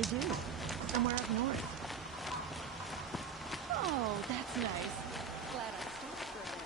They do. Somewhere up north. Oh, that's nice. Glad I stopped for a bit.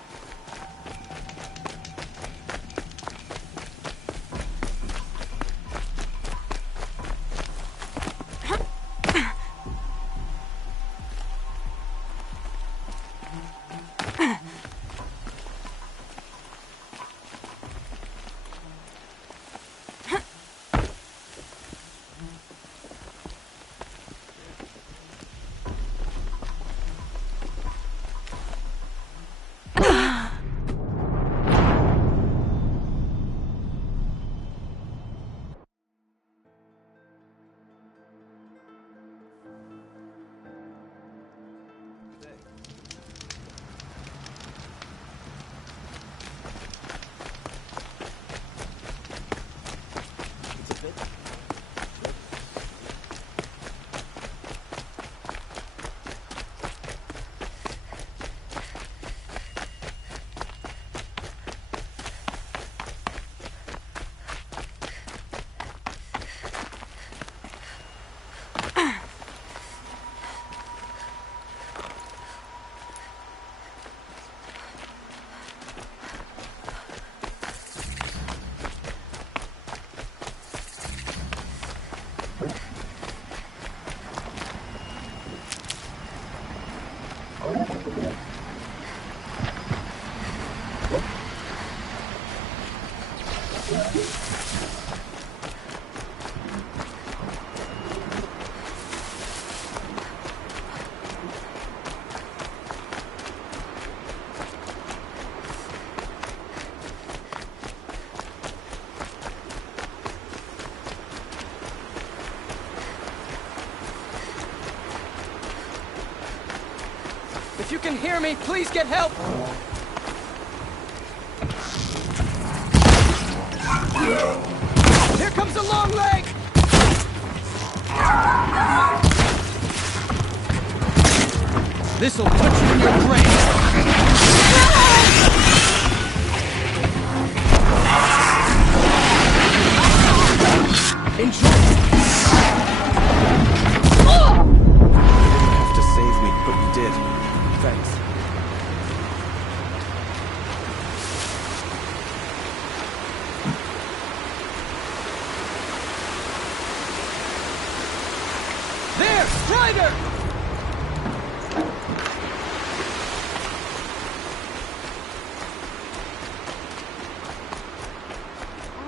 If you can hear me, please get help! Here comes a long leg! This'll put you in your grave! Enjoy! You didn't have to save me, but you did. Thanks. There! Strider!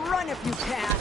Run if you can!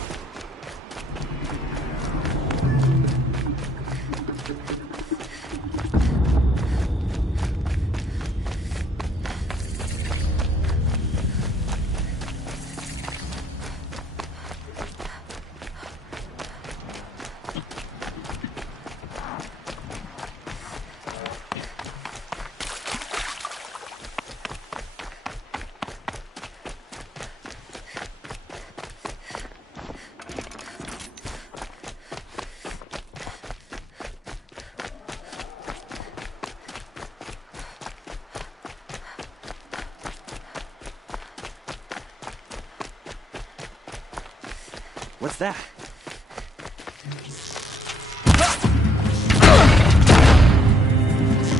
What's that?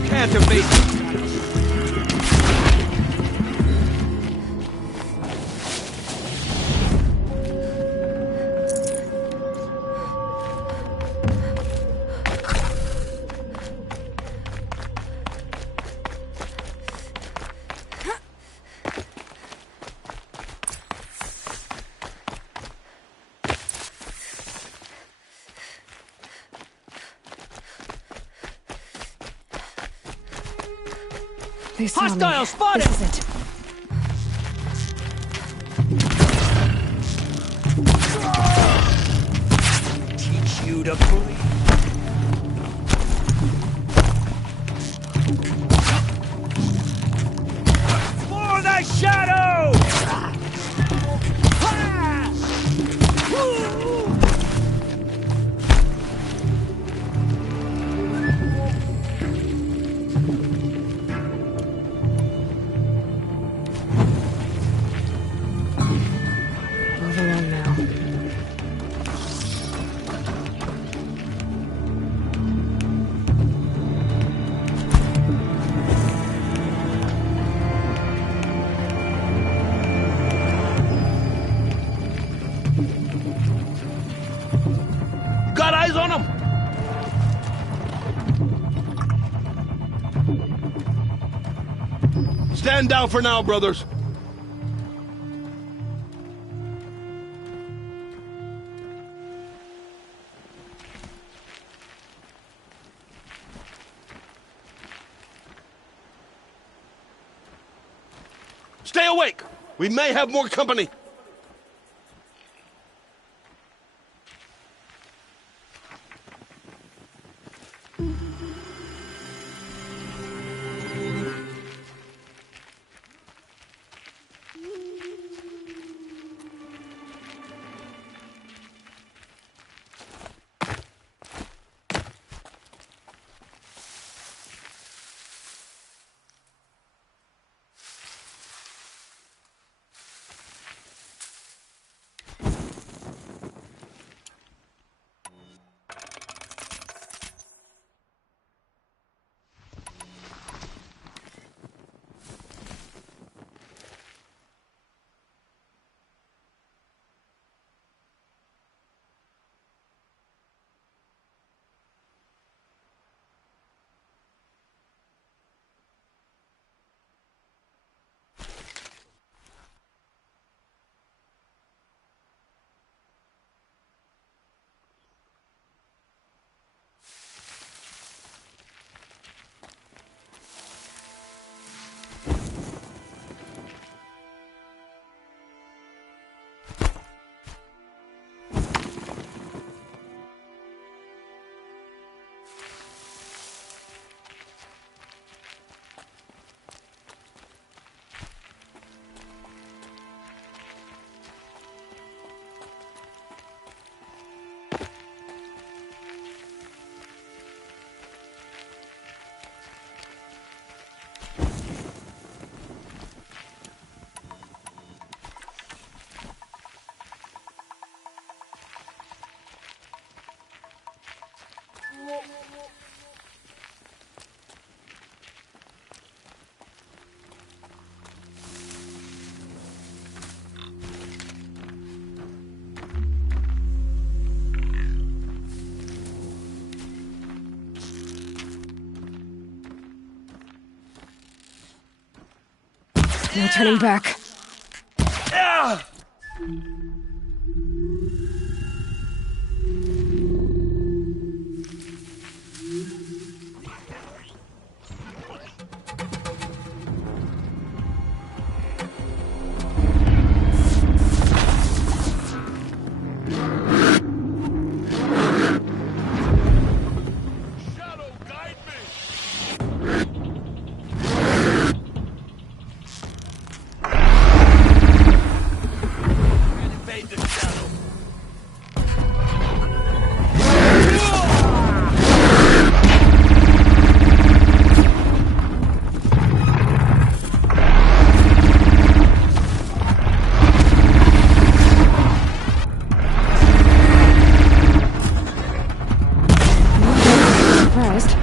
Can't evade me! They saw me. Hostile spotted! This is it. Teach you to breathe. For the shadow! Move along now. got eyes on him? Stand down for now, brothers. Stay awake! We may have more company. No turning back. Shadow, guide me! Evade the shadow. Surprised.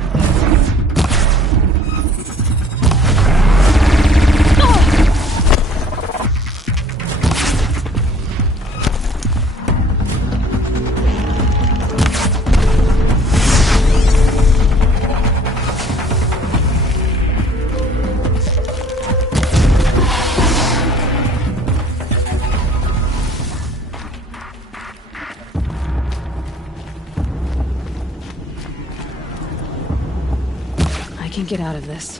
I can get out of this.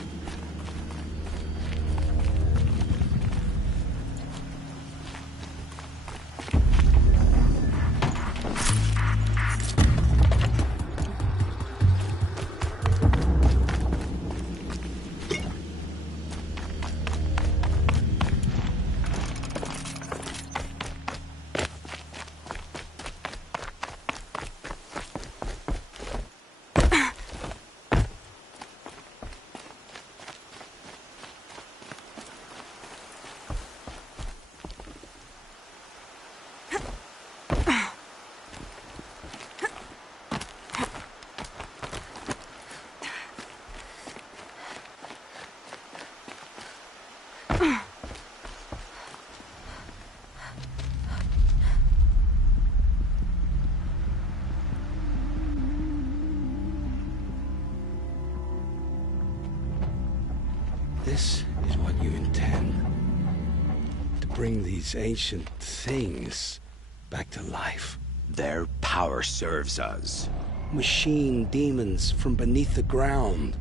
bring these ancient things back to life. Their power serves us. Machine demons from beneath the ground.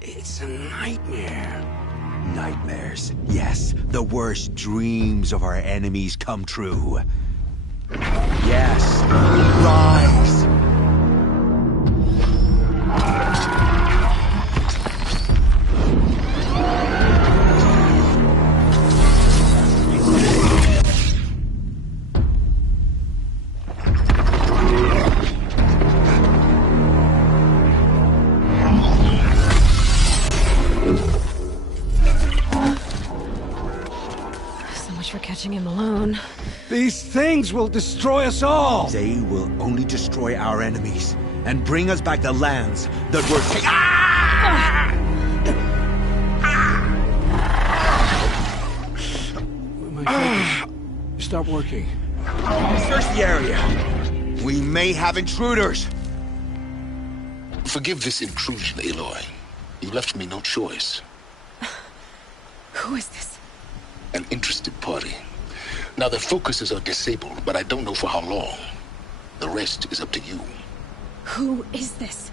It's a nightmare. Nightmares. Yes, the worst dreams of our enemies come true. Yes, rise! So much for catching him alone. These things will destroy us all! They will only destroy our enemies and bring us back the lands that were My focus. Stop working. Search the area. We may have intruders. Forgive this intrusion, Aloy. You left me no choice. Who is this? An interested party. Now, their focuses are disabled, but I don't know for how long. The rest is up to you. Who is this?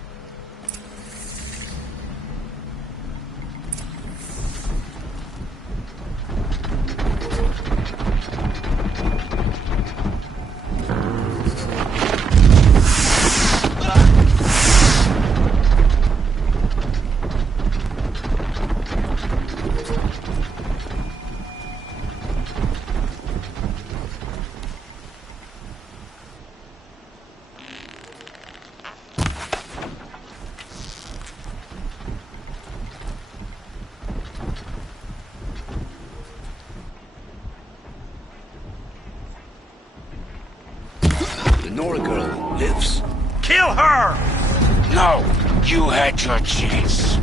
The Nora girl lives. Kill her! No! You had your chance.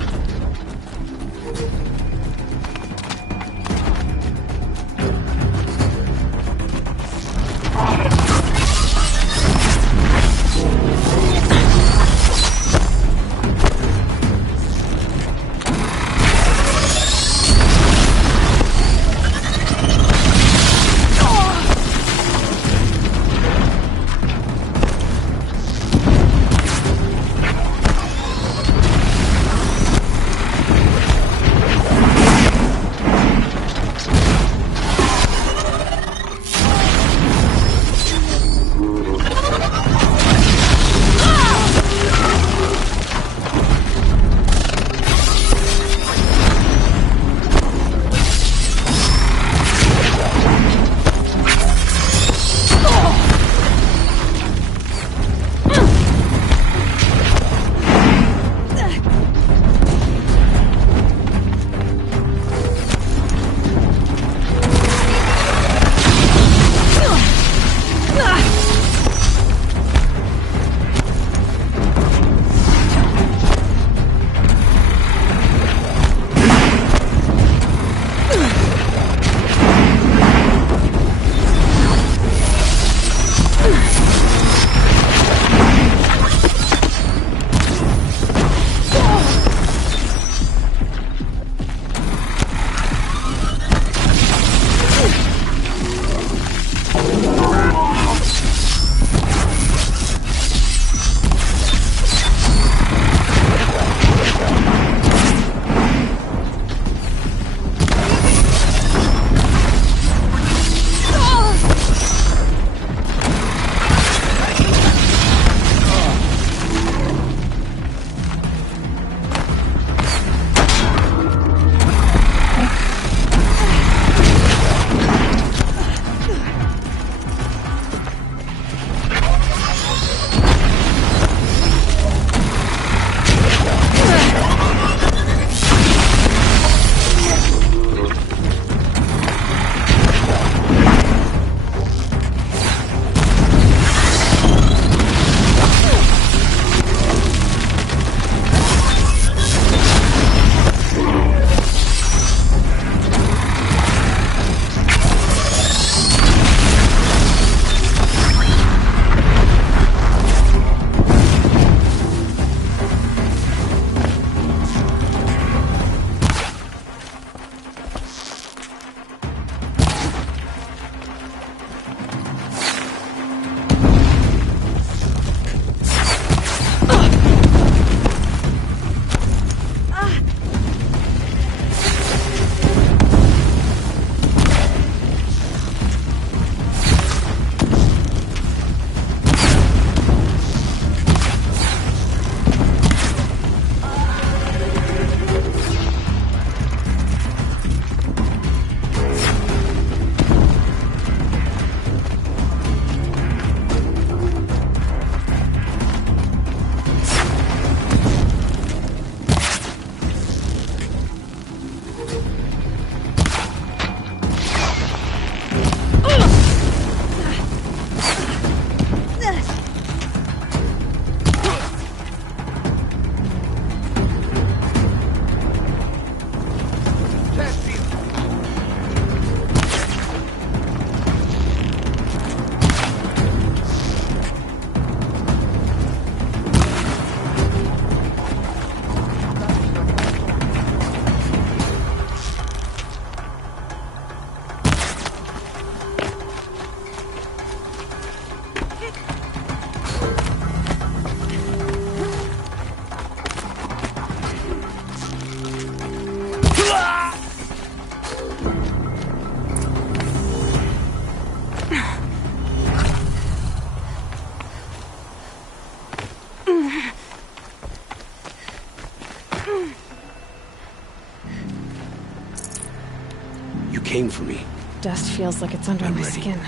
You came for me. Dust feels like it's under I'm my ready. skin.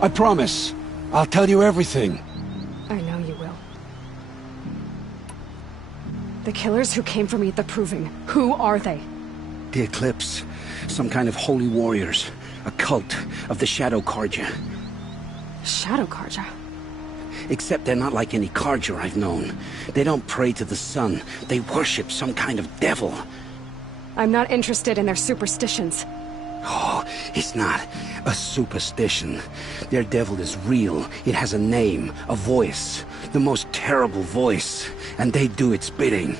I promise. I'll tell you everything. I know you will. The killers who came for me at the Proving, who are they? The Eclipse. Some kind of holy warriors. A cult of the Shadow Carja. Shadow Carja? Except they're not like any Carja I've known. They don't pray to the sun. They worship some kind of devil. I'm not interested in their superstitions. Oh, it's not a superstition. Their devil is real. It has a name, a voice. The most terrible voice. And they do its bidding.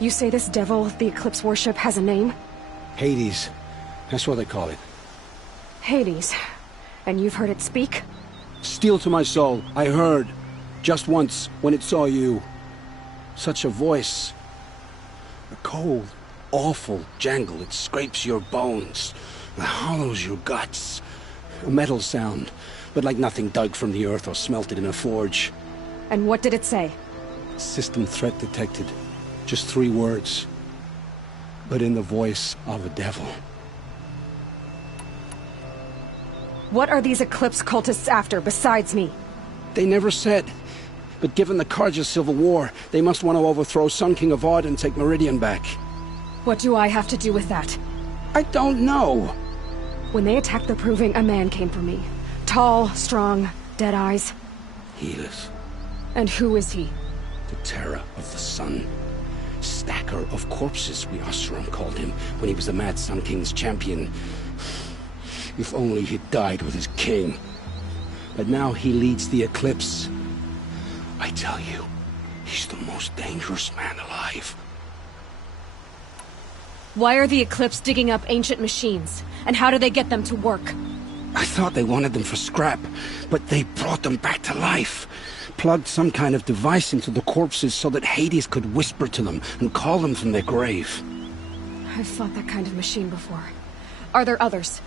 You say this devil the Eclipse worship has a name? Hades. That's what they call it. Hades. And you've heard it speak? Steel to my soul. I heard. Just once, when it saw you. Such a voice. A cold, awful jangle. It scrapes your bones. It hollows your guts. A metal sound, but like nothing dug from the earth or smelted in a forge. And what did it say? System threat detected. Just 3 words. But in the voice of a devil. What are these Eclipse cultists after, besides me? They never said. But given the Carja civil war, they must want to overthrow Sun King Avad and take Meridian back. What do I have to do with that? I don't know. When they attacked the Proving, a man came for me. Tall, strong, dead eyes. Helis, And who is he? the terror of the sun. Stacker of corpses, we Oseram called him, when he was the Mad Sun King's champion. If only he'd died with his king. But now he leads the Eclipse. I tell you, he's the most dangerous man alive. Why are the Eclipse digging up ancient machines? And how do they get them to work? I thought they wanted them for scrap, but they brought them back to life. Plugged some kind of device into the corpses so that Hades could whisper to them and call them from their grave. I've fought that kind of machine before. Are there others?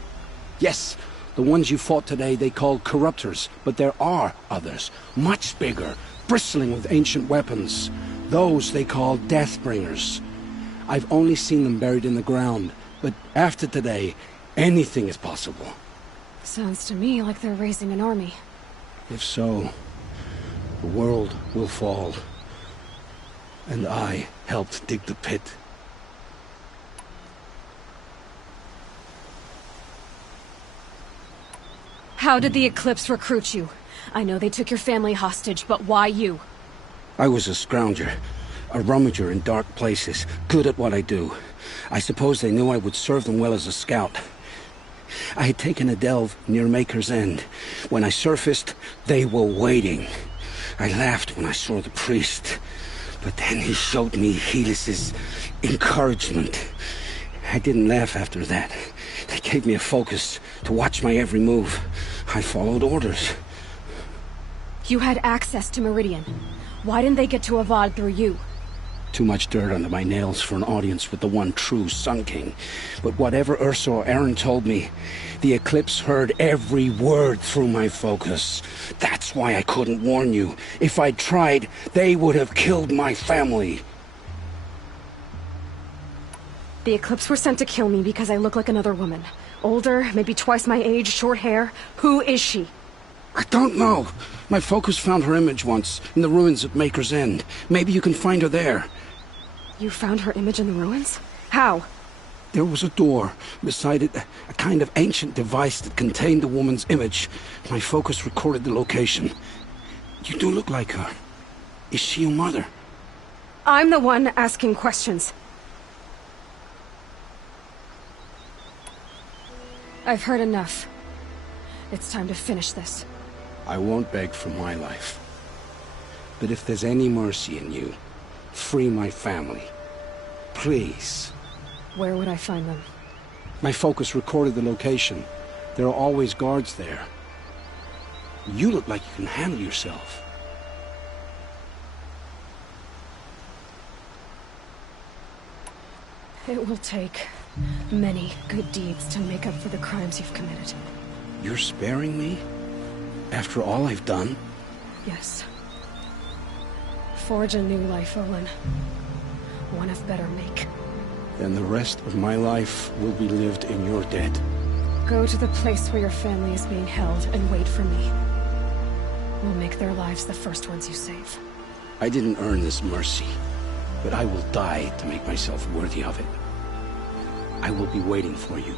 Yes, the ones you fought today they called corruptors, but there are others, much bigger, bristling with ancient weapons. Those they call Deathbringers. I've only seen them buried in the ground, but after today, anything is possible. Sounds to me like they're raising an army. If so, the world will fall. And I helped dig the pit. How did the Eclipse recruit you? I know they took your family hostage, but why you? I was a scrounger, a rummager in dark places, good at what I do. I suppose they knew I would serve them well as a scout. I had taken a delve near Maker's End. When I surfaced, they were waiting. I laughed when I saw the priest, but then he showed me Helis's encouragement. I didn't laugh after that. They gave me a focus to watch my every move. I followed orders. You had access to Meridian. Why didn't they get to Avad through you? Too much dirt under my nails for an audience with the one true Sun King. But whatever Ursa or Aaron told me, the Eclipse heard every word through my focus. That's why I couldn't warn you. If I'd tried, they would have killed my family. The Eclipse were sent to kill me because I look like another woman. Older, maybe twice my age, short hair. Who is she? I don't know. My focus found her image once, in the ruins at Maker's End. Maybe you can find her there. You found her image in the ruins? How? There was a door. Beside it, a kind of ancient device that contained the woman's image. My focus recorded the location. You do look like her. Is she your mother? I'm the one asking questions. I've heard enough. It's time to finish this. I won't beg for my life. But if there's any mercy in you, free my family. Please. Where would I find them? My focus recorded the location. There are always guards there. You look like you can handle yourself. It will take many good deeds to make up for the crimes you've committed. You're sparing me? After all I've done? Yes. Forge a new life, Olin. One of better make. Then the rest of my life will be lived in your debt. Go to the place where your family is being held and wait for me. We'll make their lives the first ones you save. I didn't earn this mercy, but I will die to make myself worthy of it. I will be waiting for you.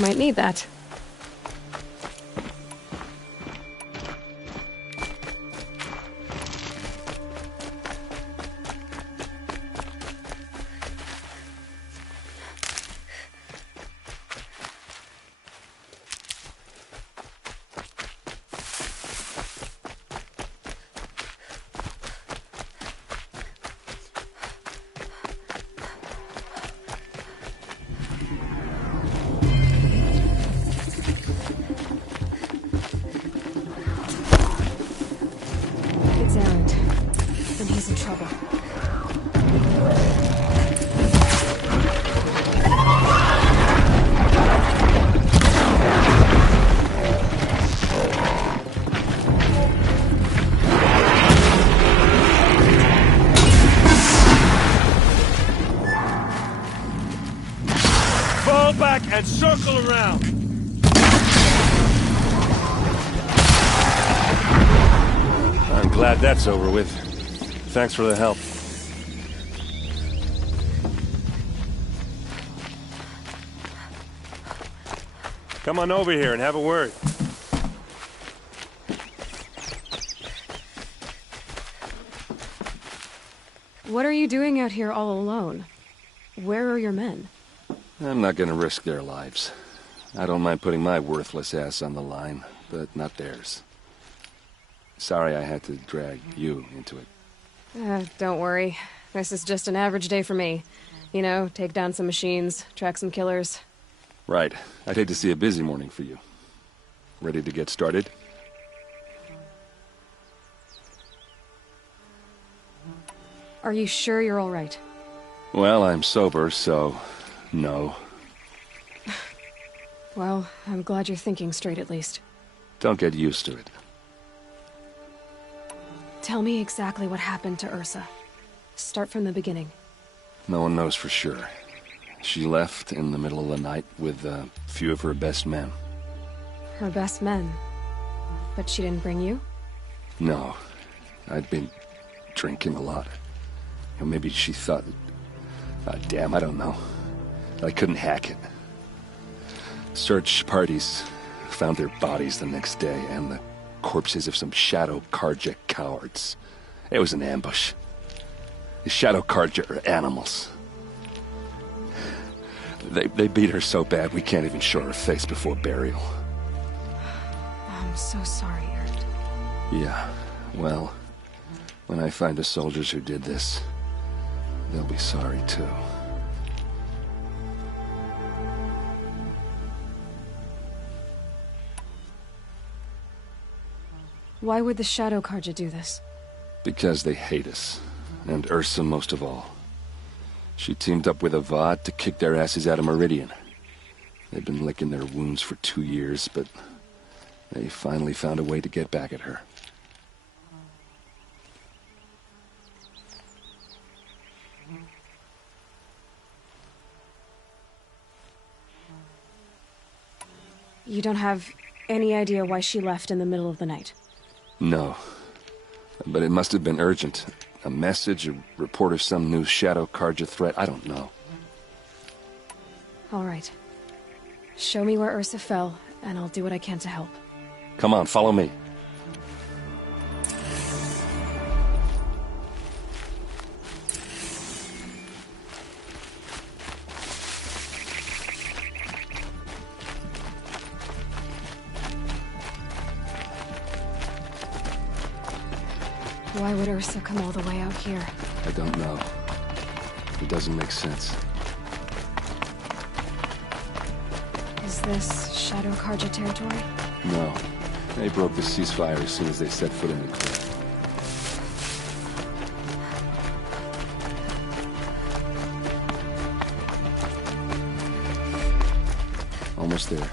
Might need that. In trouble. Fall back and circle around. I'm glad that's over with. Thanks for the help. Come on over here and have a word. What are you doing out here all alone? Where are your men? I'm not gonna risk their lives. I don't mind putting my worthless ass on the line, but not theirs. Sorry I had to drag you into it. Don't worry. This is just an average day for me. You know, take down some machines, track some killers. Right. I'd hate to see a busy morning for you. Ready to get started? Are you sure you're all right? Well, I'm sober, so... no. Well, I'm glad you're thinking straight at least. Don't get used to it. Tell me exactly what happened to Ursa. Start from the beginning. No one knows for sure. She left in the middle of the night with a few of her best men. Her best men? But she didn't bring you? No. I'd been drinking a lot. Or maybe she thought... damn, I don't know. I couldn't hack it. Search parties found their bodies the next day, and the corpses of some Shadow Carja cowards. It was an ambush. The Shadow Carja are animals. They beat her so bad we can't even show her face before burial. I'm so sorry, Erd. Yeah, well, when I find the soldiers who did this, they'll be sorry too. Why would the Shadow Carja do this? Because they hate us. And Ursa most of all. She teamed up with Avad to kick their asses out of Meridian. They've been licking their wounds for 2 years, but they finally found a way to get back at her. You don't have any idea why she left in the middle of the night? No. But it must have been urgent. A message, a report of some new Shadow Carja threat, I don't know. All right. Show me where Ursa fell, and I'll do what I can to help. Come on, follow me. Why would Ursa come all the way out here? I don't know. It doesn't make sense. Is this Shadow Carja territory? No. They broke the ceasefire as soon as they set foot in the clear. Almost there.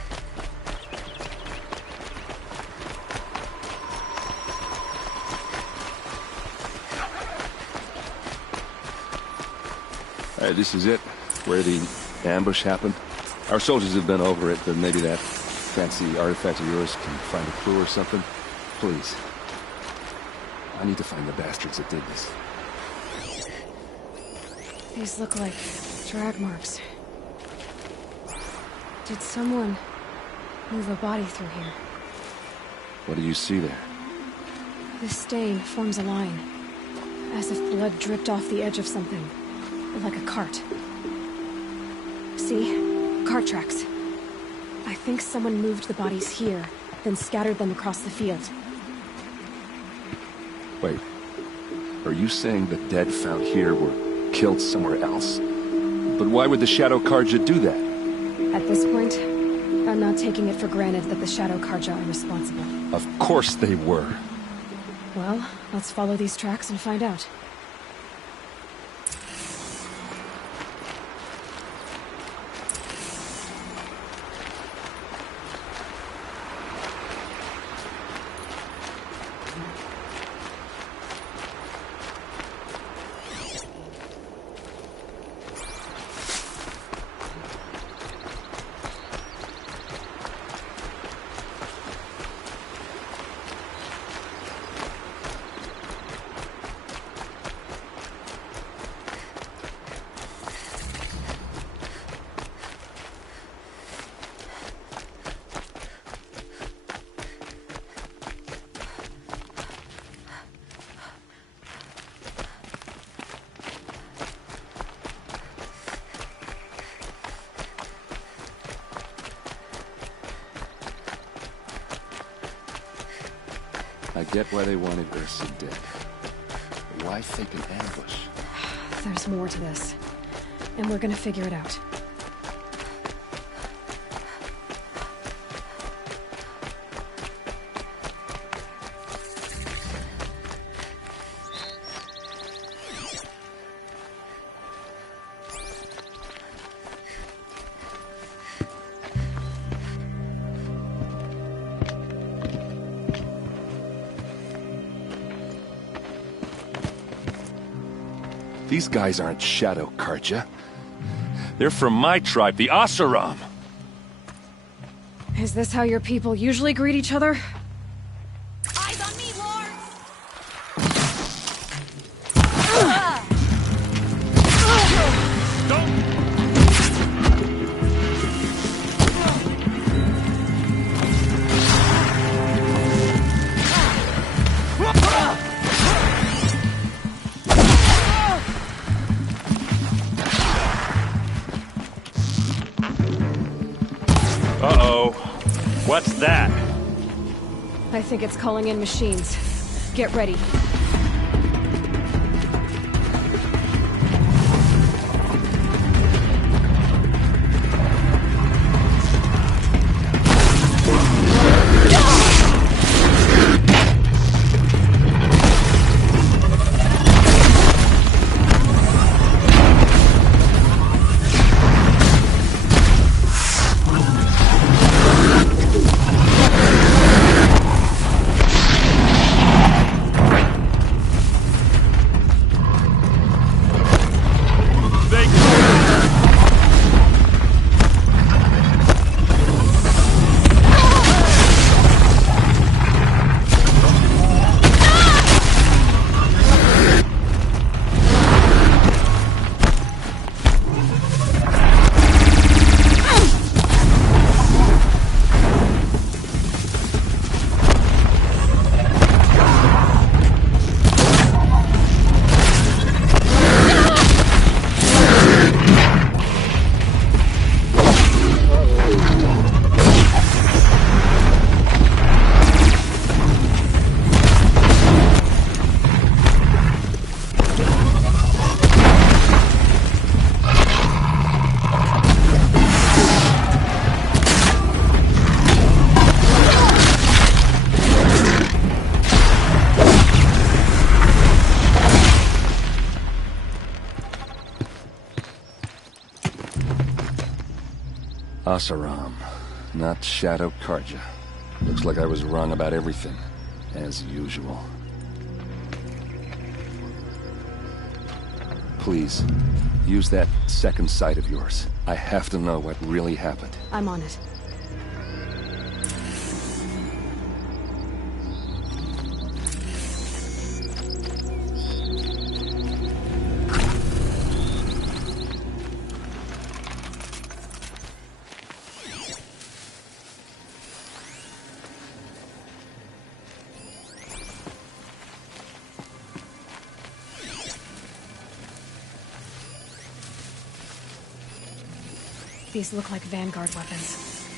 This is it, where the ambush happened. Our soldiers have been over it, but maybe that fancy artifact of yours can find a clue or something. Please. I need to find the bastards that did this. These look like drag marks. Did someone move a body through here? What do you see there? This stain forms a line, as if blood dripped off the edge of something. Like a cart. See? Cart tracks. I think someone moved the bodies here, then scattered them across the field. Wait. Are you saying the dead found here were killed somewhere else? But why would the Shadow Carja do that? At this point, I'm not taking it for granted that the Shadow Carja are responsible. Of course they were. Well, let's follow these tracks and find out. I get why they wanted Ursa dead. But why fake an ambush? There's more to this, and we're gonna figure it out. These guys aren't Shadow Karja. They're from my tribe, the Oseram. Is this how your people usually greet each other? Eyes on me, Lord! Uh-oh. What's that? I think it's calling in machines. Get ready. Oseram, not Shadow Karja. Looks like I was wrong about everything, as usual. Please, use that second sight of yours. I have to know what really happened. I'm on it. These look like Vanguard weapons.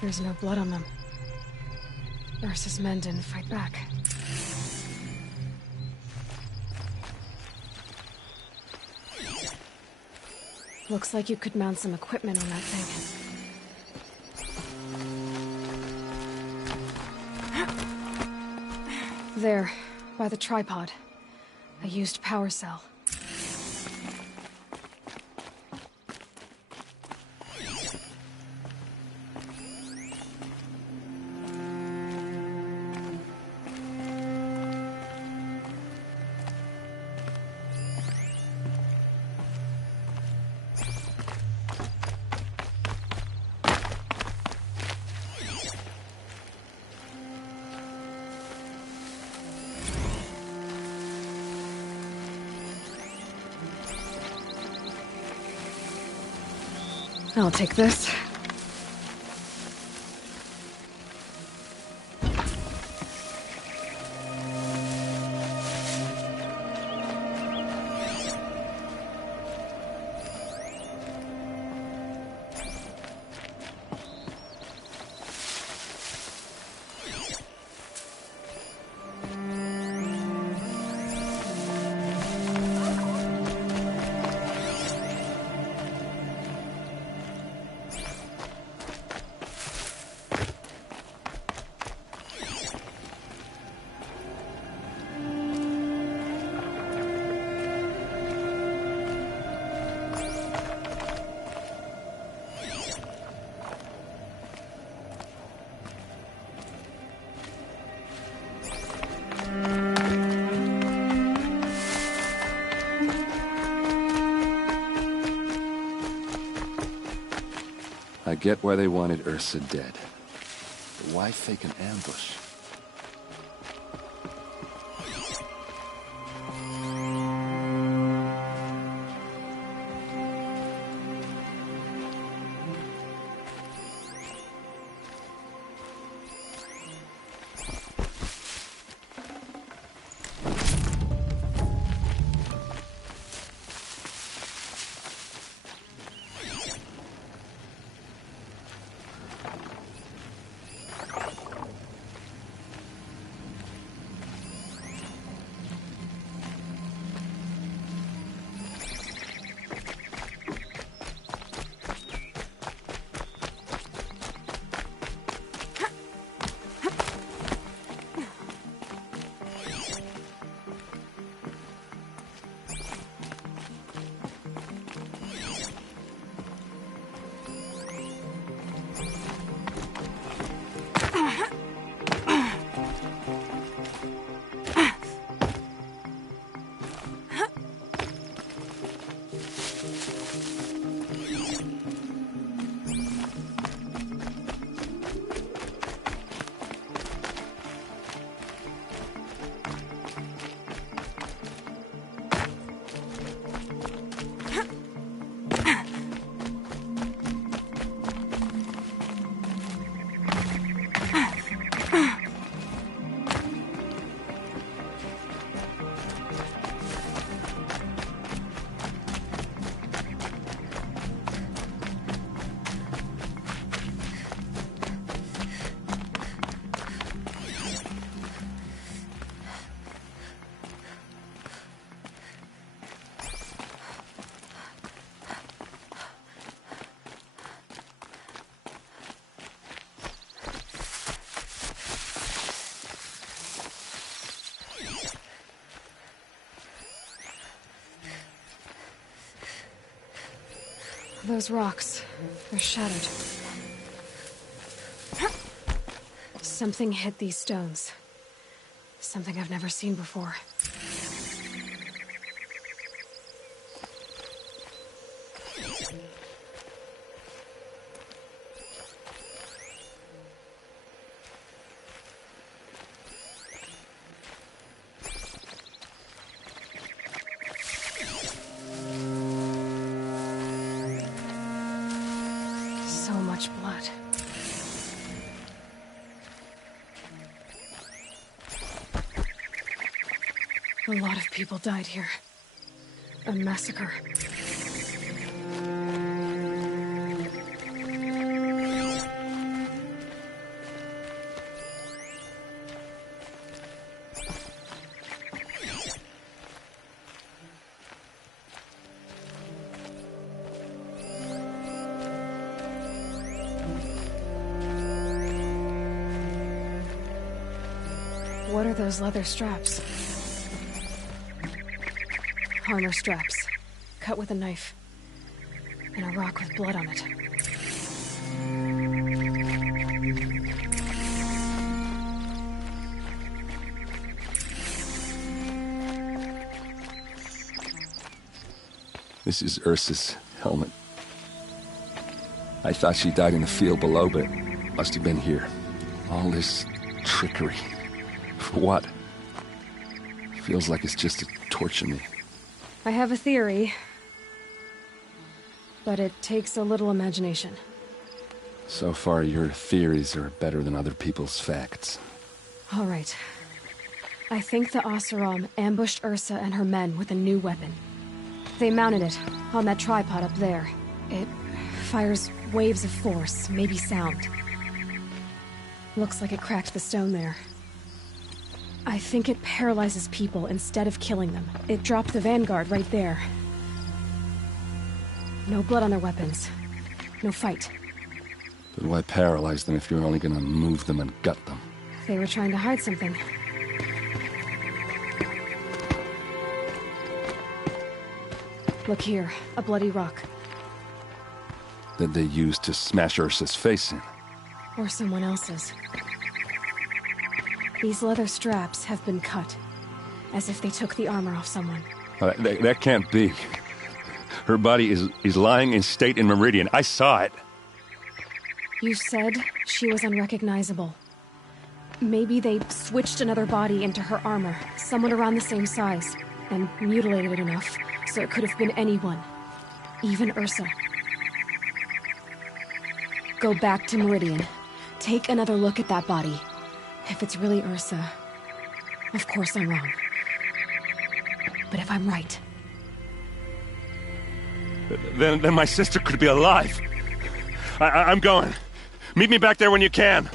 There's no blood on them. Ursa's men didn't fight back. Looks like you could mount some equipment on that thing. There, by the tripod. A used power cell. I'll take this. I get why they wanted Ursa dead. But why fake an ambush? Those rocks, they're shattered. Something hit these stones. Something I've never seen before. So much blood. A lot of people died here. A massacre. What are those leather straps? Armor straps, cut with a knife, and a rock with blood on it. This is Ursa's helmet. I thought she died in the field below, but must have been here. All this trickery. For what? Feels like it's just to torture me. I have a theory, but it takes a little imagination. So far, your theories are better than other people's facts. All right. I think the Oseram ambushed Ursa and her men with a new weapon. They mounted it on that tripod up there. It fires waves of force, maybe sound. Looks like it cracked the stone there. I think it paralyzes people instead of killing them. It dropped the Vanguard right there. No blood on their weapons. No fight. But why paralyze them if you're only gonna move them and gut them? They were trying to hide something. Look here, a bloody rock. That they used to smash Ursa's face in. Or someone else's. These leather straps have been cut, as if they took the armor off someone. That can't be. Her body is lying in state in Meridian. I saw it. You said she was unrecognizable. Maybe they switched another body into her armor, someone around the same size, and mutilated it enough so it could have been anyone, even Ursa. Go back to Meridian. Take another look at that body. If it's really Ursa, of course I'm wrong. But if I'm right... Then my sister could be alive. I'm going. Meet me back there when you can.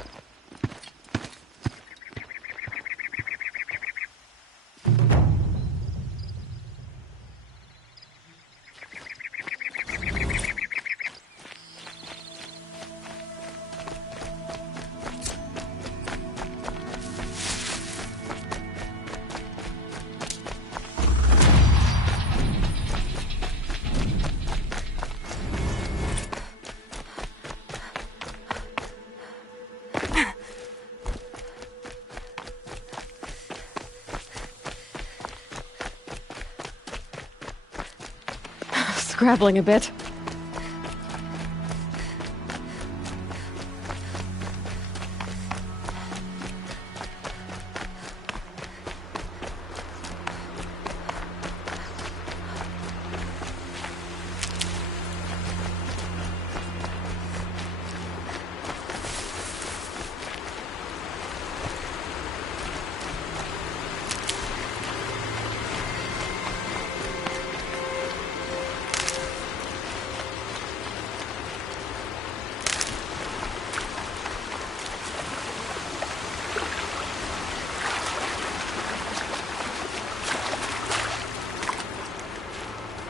Scrabbling a bit.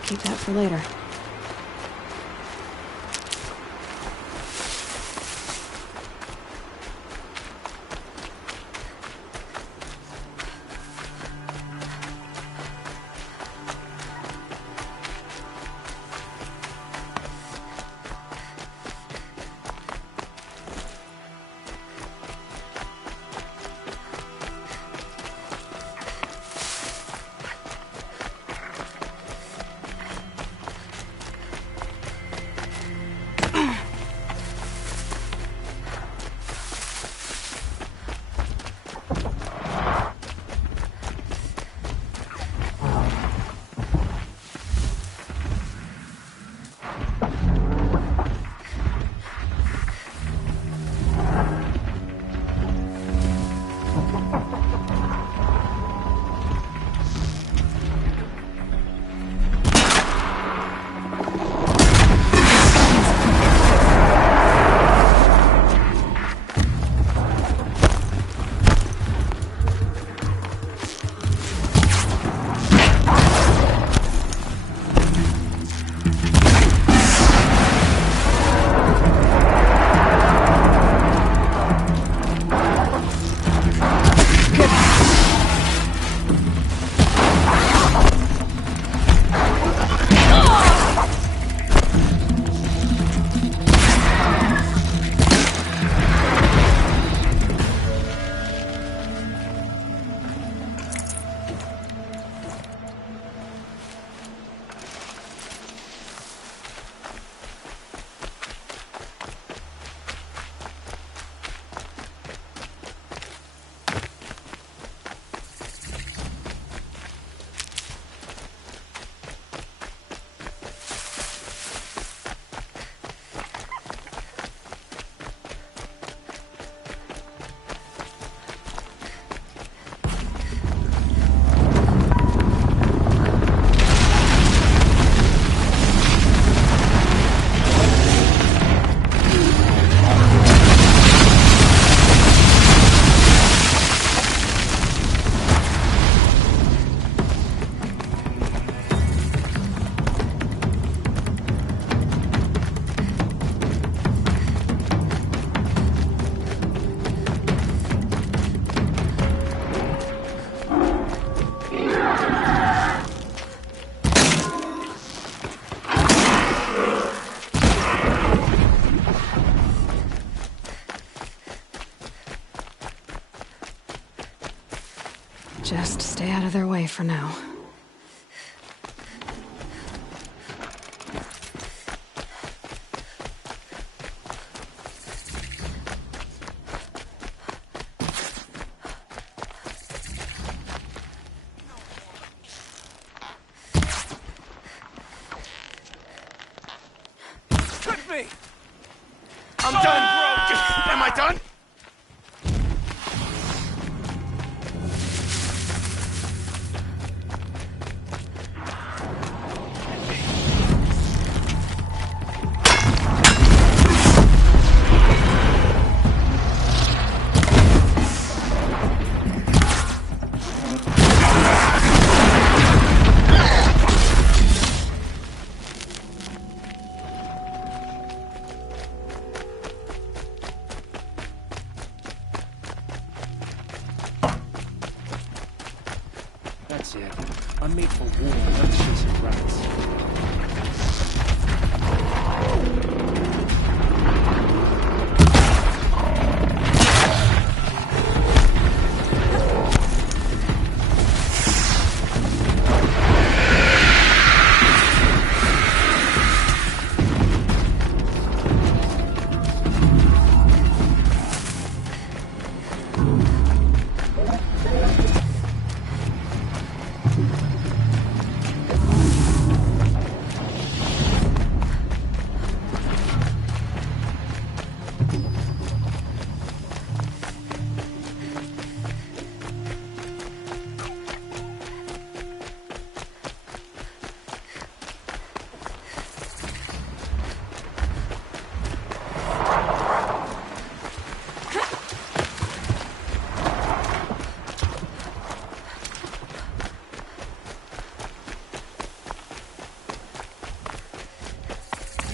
Keep that for later. Just stay out of their way for now. me! I'm done! Am I done? That's it. I'm made for war, not chasing rats.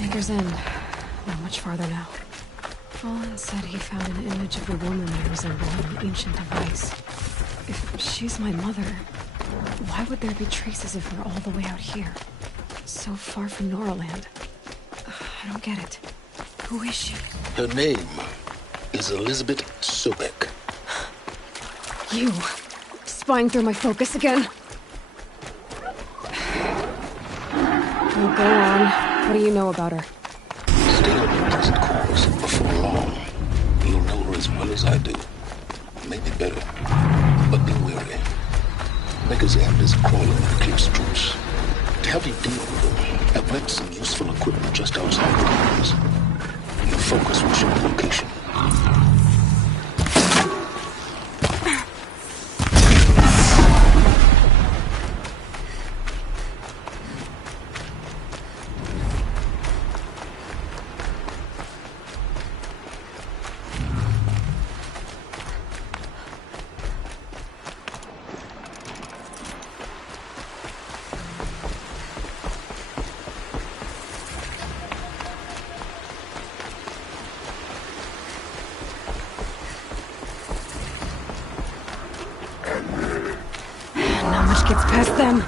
Maker's End. Not much farther now. Fallen said he found an image of a woman that resembled an ancient device. If she's my mother, why would there be traces of her all the way out here? So far from Noraland. I don't get it. Who is she? Her name is Elizabeth Sobek. You! Spying through my focus again? Oh, go on. What do you know about her? Stay on your present course. Before long, you'll know her as well as I do. Maybe better. But be wary. Maker's End is crawling with Eclipse troops. To help you deal with them, I've left some useful equipment just outside the grounds. Your focus will show the location. Not much gets past them.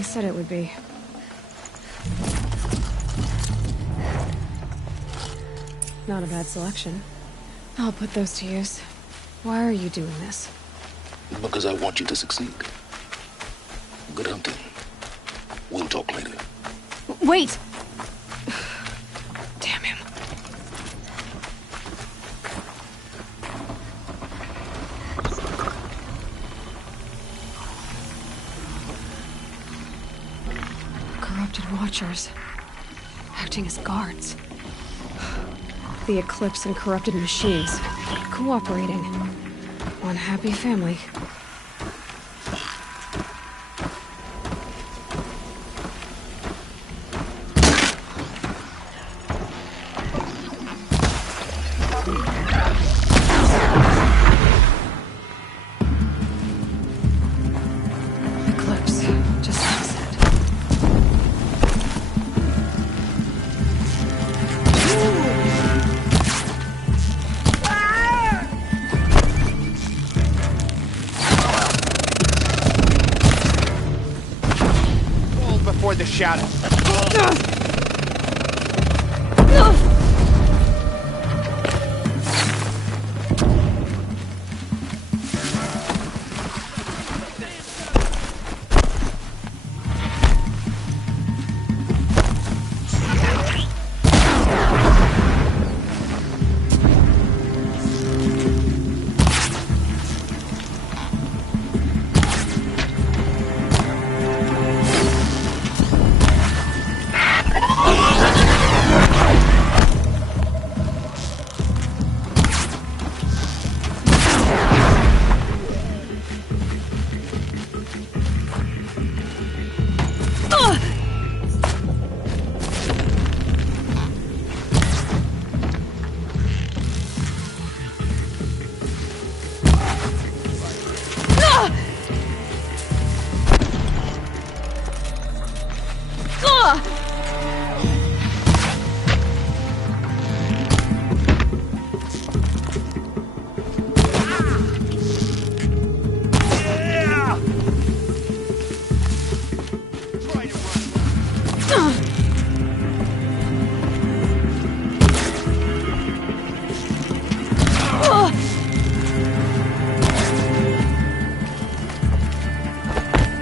Said it would be. Not a bad selection. I'll put those to use. Why are you doing this? Because I want you to succeed. Good hunting. We'll talk later. Wait! Damn him. Corrupted Watchers. Acting as guards. The Eclipse and corrupted machines. Cooperating. One happy family. Eclipse. Just like I said. Before the shadow.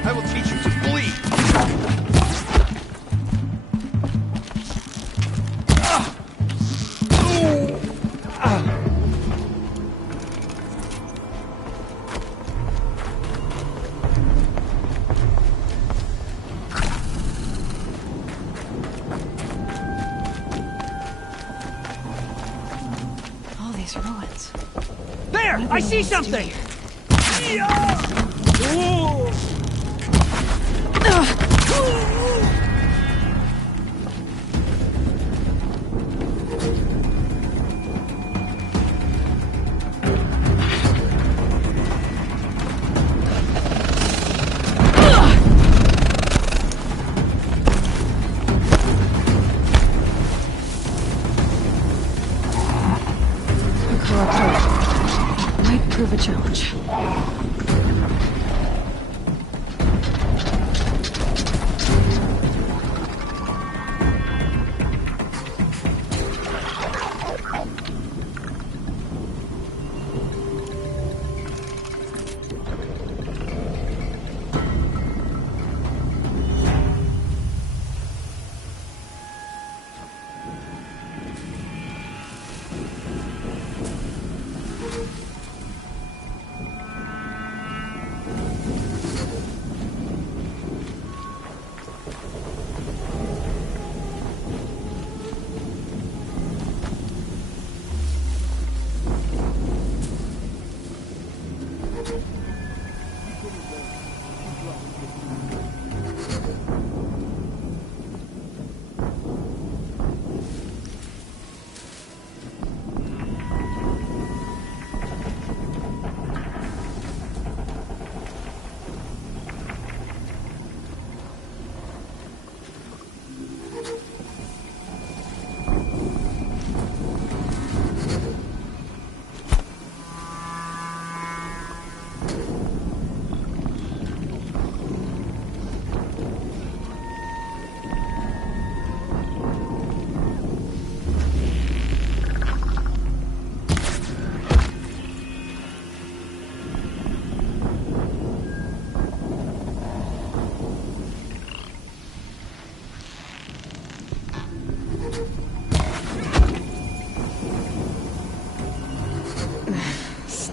I will teach you to bleed. All these ruins. There! I see something! A corrupted. Might prove a challenge.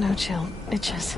No chill. Itches.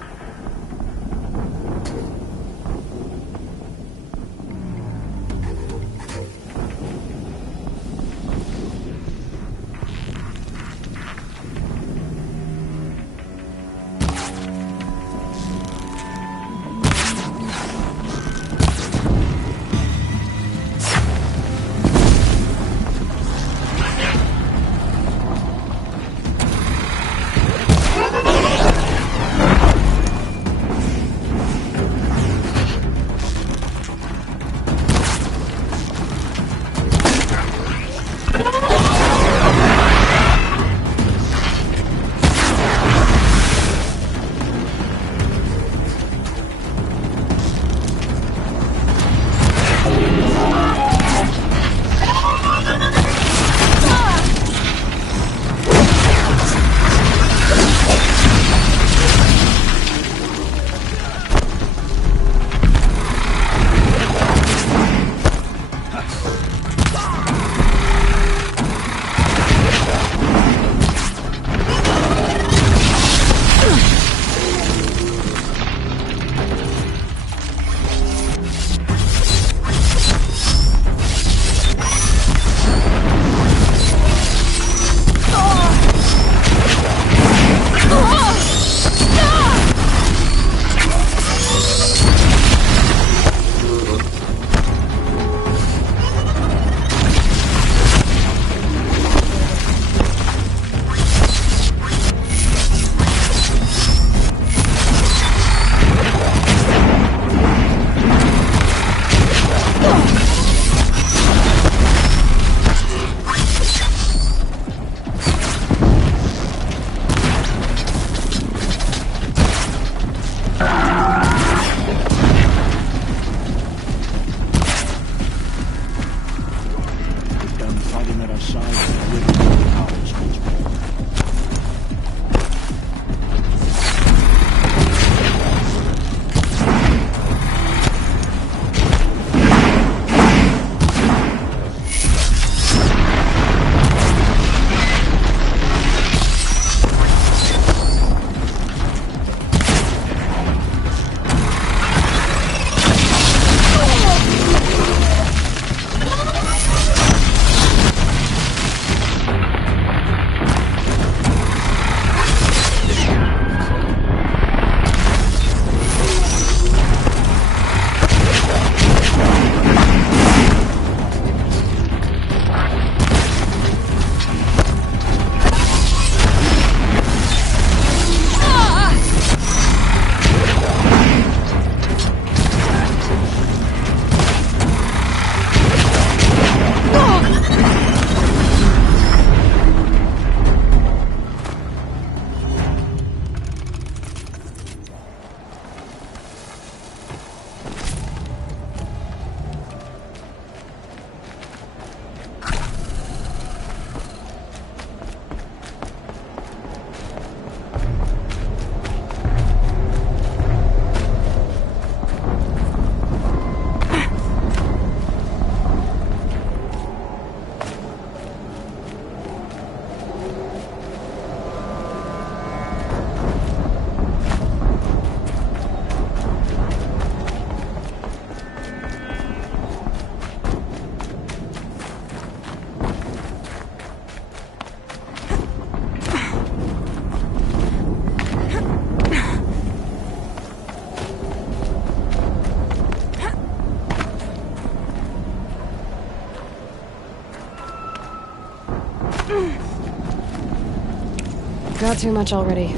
Got too much already.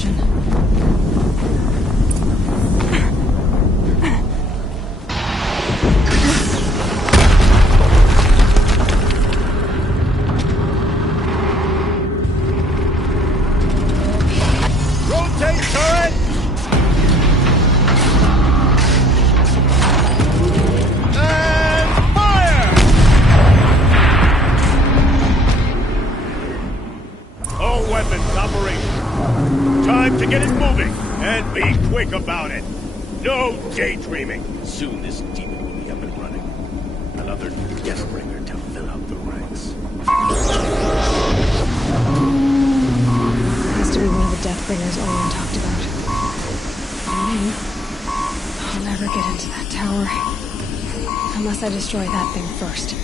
vision. Rotate turret! And fire! All weapons operational. Time to get it moving, and be quick about it. No daydreaming. Soon this demon will be up and running. Another Deathbringer to fill out the ranks. Has to be one of the Deathbringers Owen talked about. Me? I'll never get into that tower. Unless I destroy that thing first.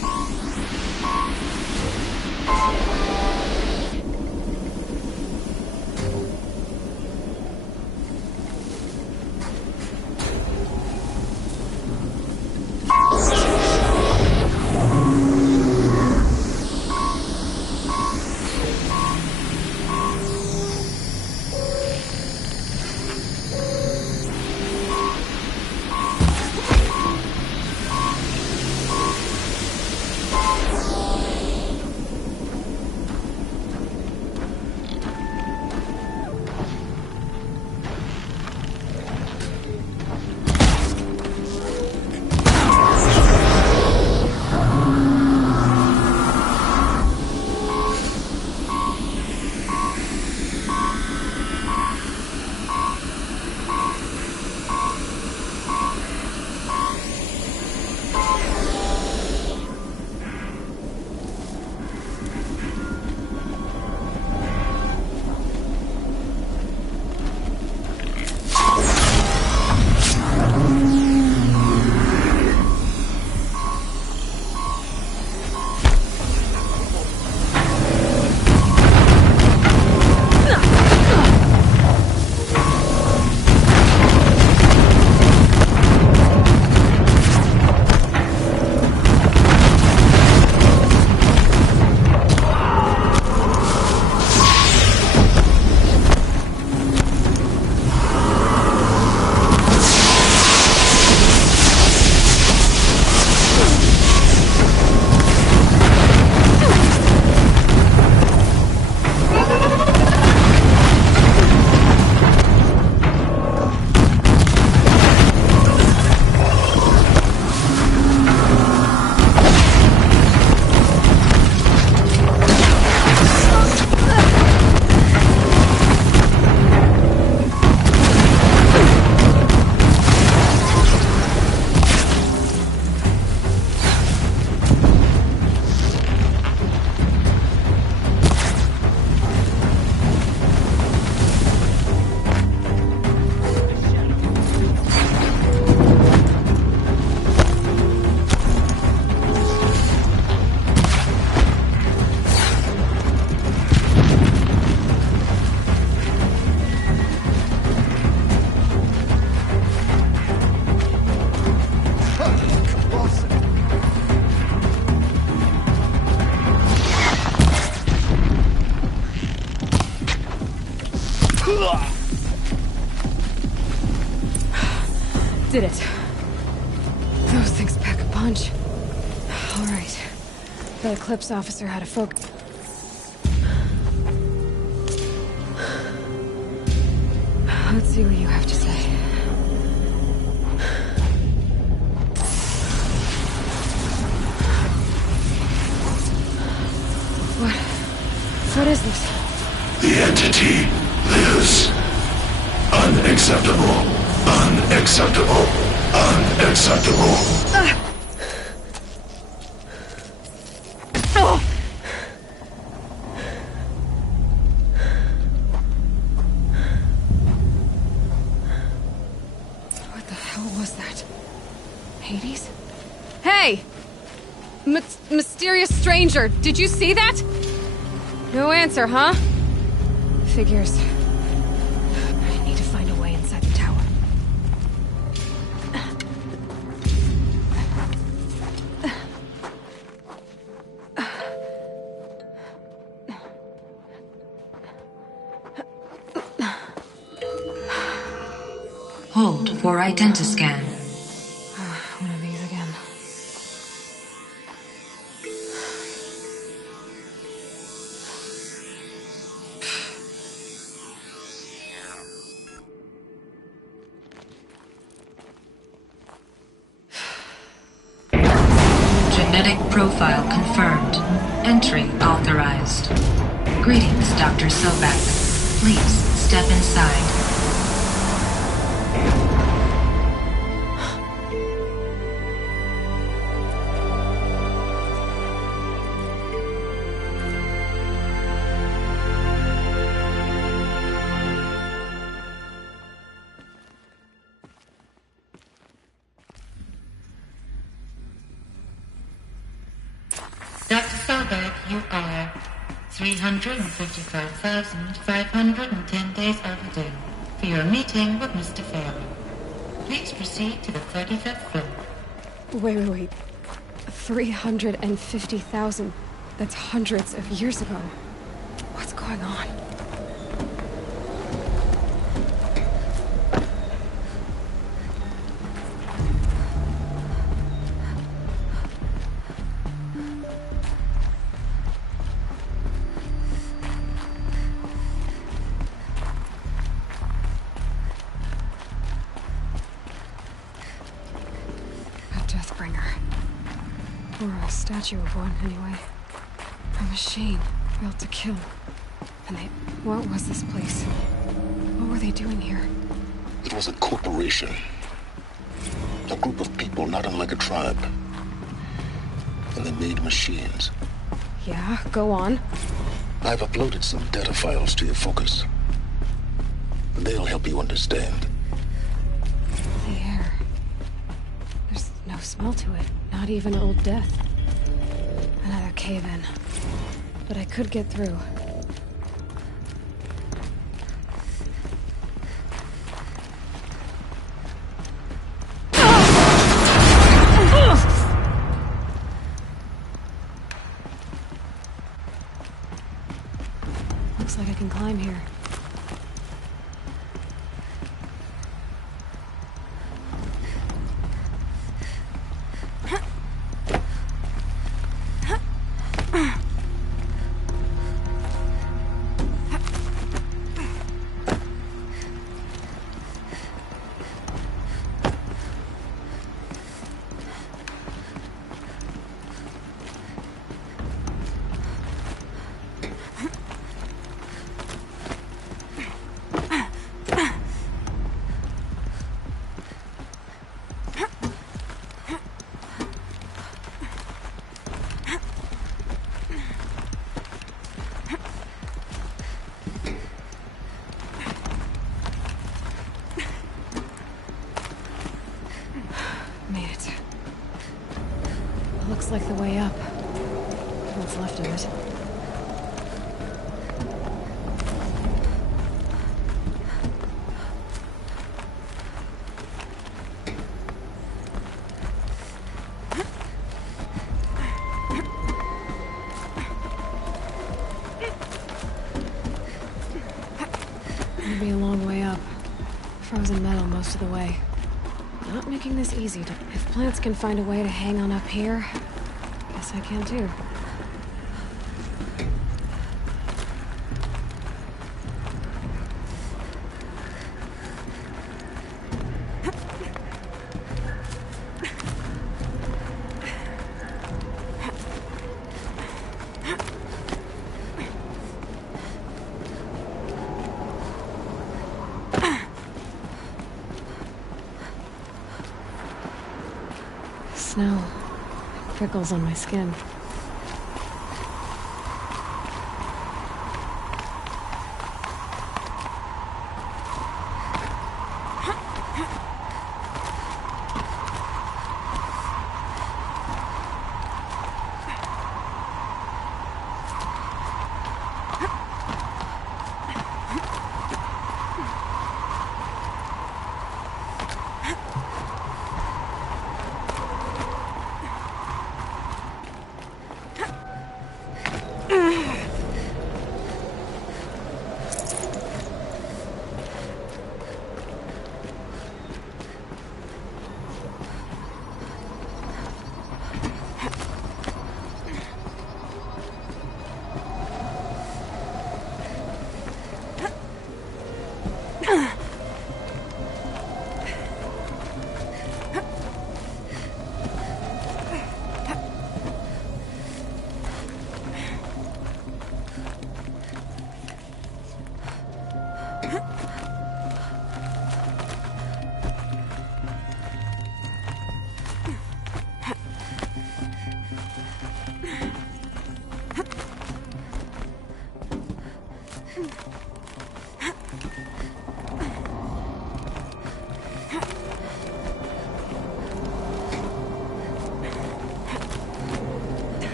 Did it. Those things pack a punch. All right. The Eclipse officer had a focus. Let's see what you have to say. What is this? The entity lives. Unacceptable. Unacceptable. Unacceptable. What the hell was that? Hades? Hey! Mysterious stranger, did you see that? No answer, huh? Figures. I need to find a way inside the tower. Hold for identiscan. One of these again. Genetic profile confirmed. Entry authorized. Greetings, Dr. Sobek. Please step inside. Dr. Sobek, you are 355,510 days overdue for your meeting with Mr. Fairley. Please proceed to the 35th floor. Wait. 350,000. That's hundreds of years ago. What's going on? Or a statue of one, anyway. A machine built to kill. And they... What was this place? What were they doing here? It was a corporation. A group of people not unlike a tribe. And they made machines. Yeah, go on. I've uploaded some data files to your focus. They'll help you understand. The air. There's no smell to it. Not even Old Death. Another cave-in. But I could get through. Looks like I can climb here. Looks like the way up. What's left of it. It'll be a long way up. Frozen metal most of the way. Not making this easy to... If plants can find a way to hang on up here, guess I can too. Snow. Prickles on my skin.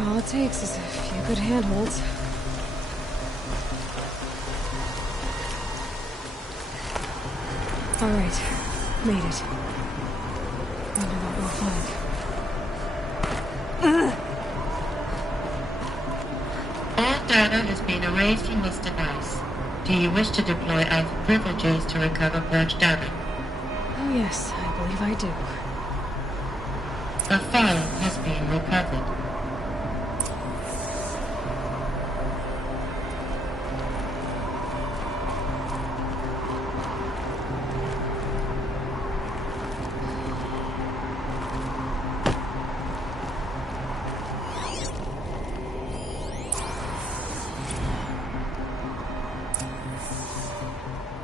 All it takes is a few good handholds. All right, made it. Wonder what we'll find. All data has been erased from this device. Do you wish to deploy Alpha privileges to recover purged data? Oh yes, I believe I do. A file has been recovered.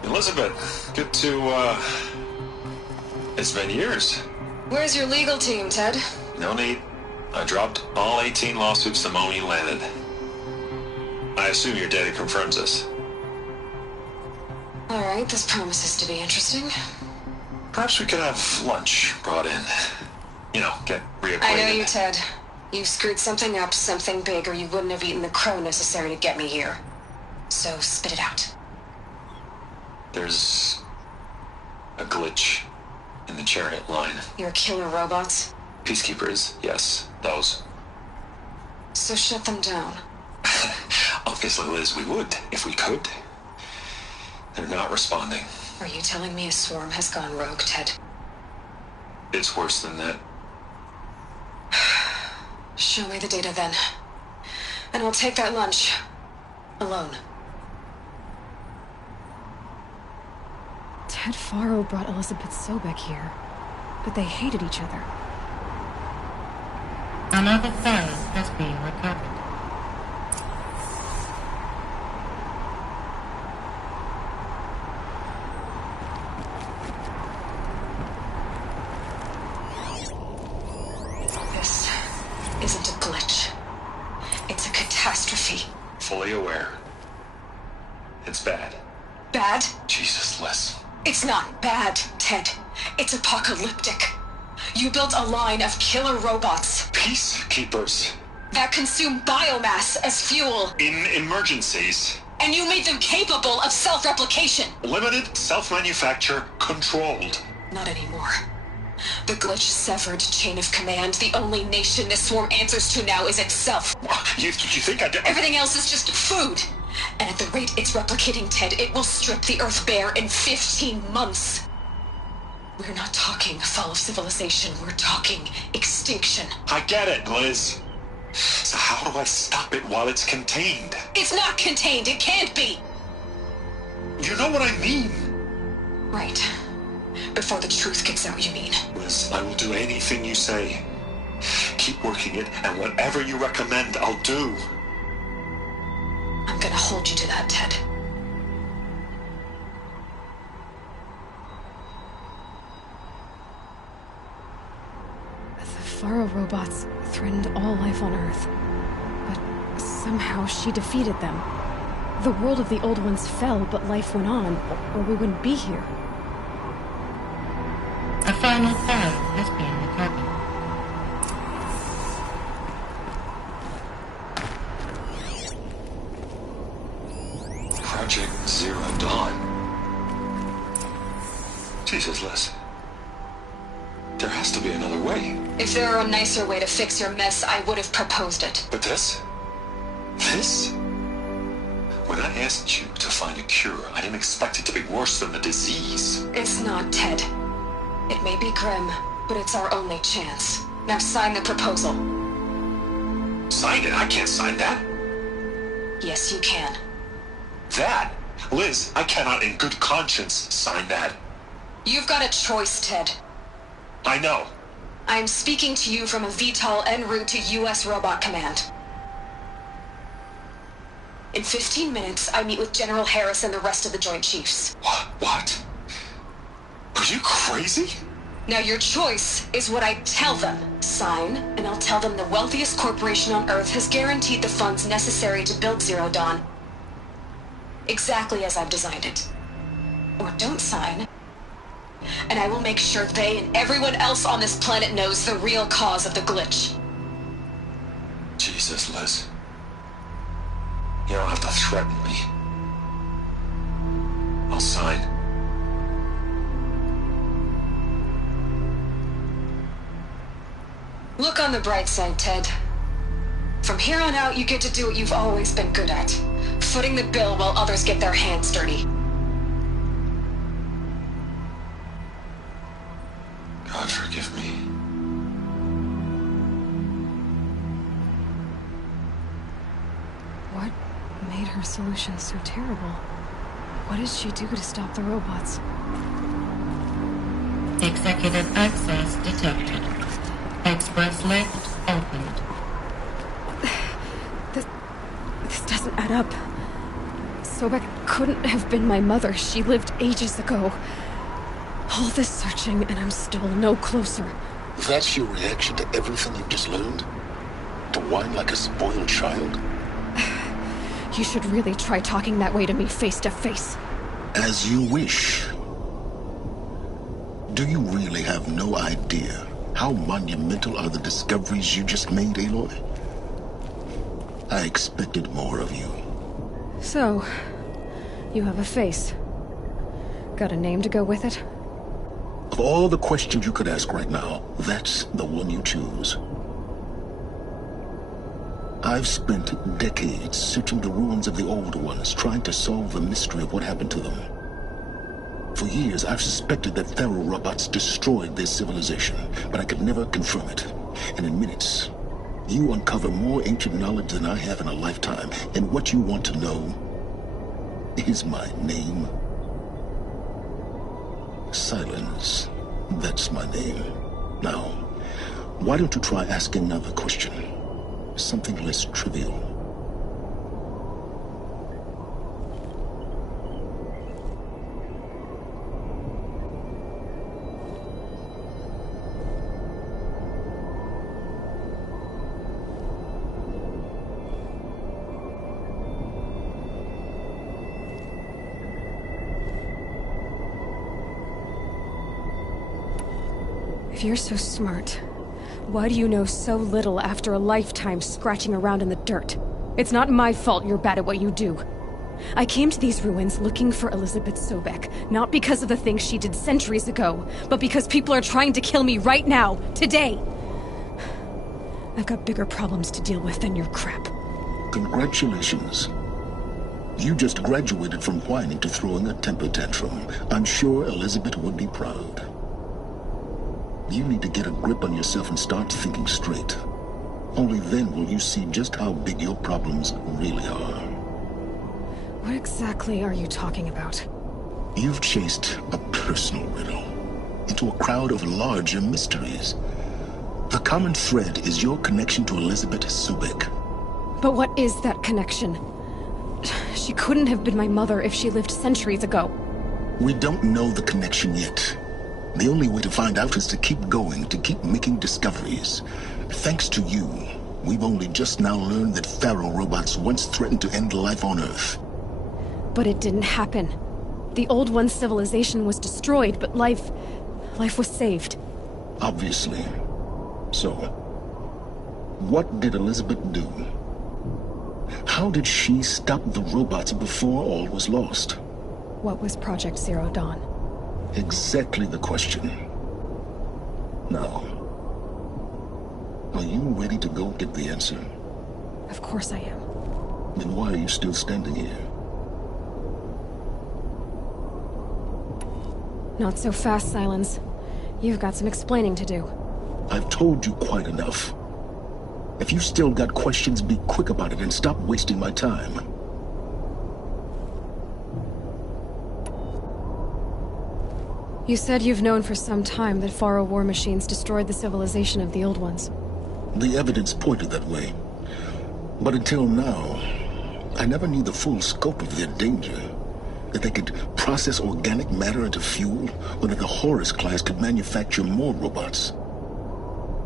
Elizabeth, good to, it's been years. Where's your legal team, Ted? No need. I dropped all 18 lawsuits the moment you landed. I assume your data confirms this. Alright, this promises to be interesting. Perhaps we could have lunch brought in. You know, get reacquainted. I know you, Ted. You screwed something up, something big, or you wouldn't have eaten the crow necessary to get me here. So spit it out. There's a glitch in the chariot line. Your killer robots? Peacekeepers, yes, those. So shut them down. Obviously, Liz, we would, if we could. They're not responding. Are you telling me a swarm has gone rogue, Ted? It's worse than that. Show me the data then. And I'll take that lunch. Alone. Ted Faro brought Elizabeth Sobek here, but they hated each other. Another file has been recovered. This isn't a glitch. It's a catastrophe. Fully aware. It's bad. Bad? Jesus, Liz. It's not bad, Ted. It's apocalyptic. You built a line of killer robots. Peacekeepers. That consume biomass as fuel. In emergencies. And you made them capable of self-replication. Limited, self-manufacture, controlled. Not anymore. The glitch severed chain of command. The only nation this swarm answers to now is itself. You think I did? Everything else is just food. And at the rate it's replicating, Ted, it will strip the Earth bare in 15 months. We're not talking fall of civilization. We're talking extinction. I get it, Liz. So how do I stop it while it's contained? It's not contained. It can't be. You know what I mean. Right. Before the truth gets out, you mean? Liz, I will do anything you say. Keep working it, and whatever you recommend, I'll do. I'm gonna hold you to that, Ted. The Faro robots threatened all life on Earth. But somehow she defeated them. The world of the old ones fell, but life went on, or we wouldn't be here. A final file has been recovered. Project Zero Dawn. Jesus, Liz. There has to be another way. If there were a nicer way to fix your mess, I would have proposed it. But this? This? When I asked you to find a cure, I didn't expect it to be worse than the disease. It's not, Ted. It may be grim, but it's our only chance. Now sign the proposal. Sign it? I can't sign that. Yes, you can. That? Liz, I cannot in good conscience sign that. You've got a choice, Ted. I know. I'm speaking to you from a VTOL en route to U.S. Robot Command. In 15 minutes, I meet with General Harris and the rest of the Joint Chiefs. What? Are you crazy? Now your choice is what I tell them. Sign, and I'll tell them the wealthiest corporation on Earth has guaranteed the funds necessary to build Zero Dawn. Exactly as I've designed it. Or don't sign, and I will make sure they and everyone else on this planet knows the real cause of the glitch. Gee, Jesus, Liz. You don't have to threaten me. I'll sign. Look on the bright side, Ted. From here on out, you get to do what you've always been good at. Footing the bill while others get their hands dirty. God forgive me. What made her solution so terrible? What did she do to stop the robots? Executive access detected. Express lift opened. This doesn't add up. Sobek couldn't have been my mother. She lived ages ago. All this searching, and I'm still no closer. That's your reaction to everything you've just learned? To whine like a spoiled child? You should really try talking that way to me face to face. As you wish. Do you really have no idea how monumental are the discoveries you just made, Aloy? I expected more of you. So, you have a face. Got a name to go with it? Of all the questions you could ask right now, that's the one you choose. I've spent decades searching the ruins of the old ones, trying to solve the mystery of what happened to them. For years, I've suspected that Faro robots destroyed their civilization, but I could never confirm it. And in minutes, you uncover more ancient knowledge than I have in a lifetime. And what you want to know is my name. Silence. That's my name. Now, why don't you try asking another question? Something less trivial. If you're so smart, why do you know so little after a lifetime scratching around in the dirt? It's not my fault you're bad at what you do. I came to these ruins looking for Elizabeth Sobek, not because of the things she did centuries ago, but because people are trying to kill me right now, today. I've got bigger problems to deal with than your crap. Congratulations. You just graduated from whining to throwing a temper tantrum. I'm sure Elizabeth would be proud. You need to get a grip on yourself and start thinking straight. Only then will you see just how big your problems really are. What exactly are you talking about? You've chased a personal riddle into a crowd of larger mysteries. The common thread is your connection to Elizabeth Sobek. But what is that connection? She couldn't have been my mother if she lived centuries ago. We don't know the connection yet. The only way to find out is to keep going, to keep making discoveries. Thanks to you, we've only just now learned that Faro robots once threatened to end life on Earth. But it didn't happen. The Old One's civilization was destroyed, but life was saved. Obviously. So, what did Elizabeth do? How did she stop the robots before all was lost? What was Project Zero Dawn? Exactly the question. Now, are you ready to go get the answer? Of course I am. Then why are you still standing here? Not so fast, Silence. You've got some explaining to do. I've told you quite enough. If you still got questions, be quick about it and stop wasting my time. You said you've known for some time that Faro war machines destroyed the civilization of the Old Ones. The evidence pointed that way. But until now, I never knew the full scope of their danger. That they could process organic matter into fuel, or that the Horus class could manufacture more robots.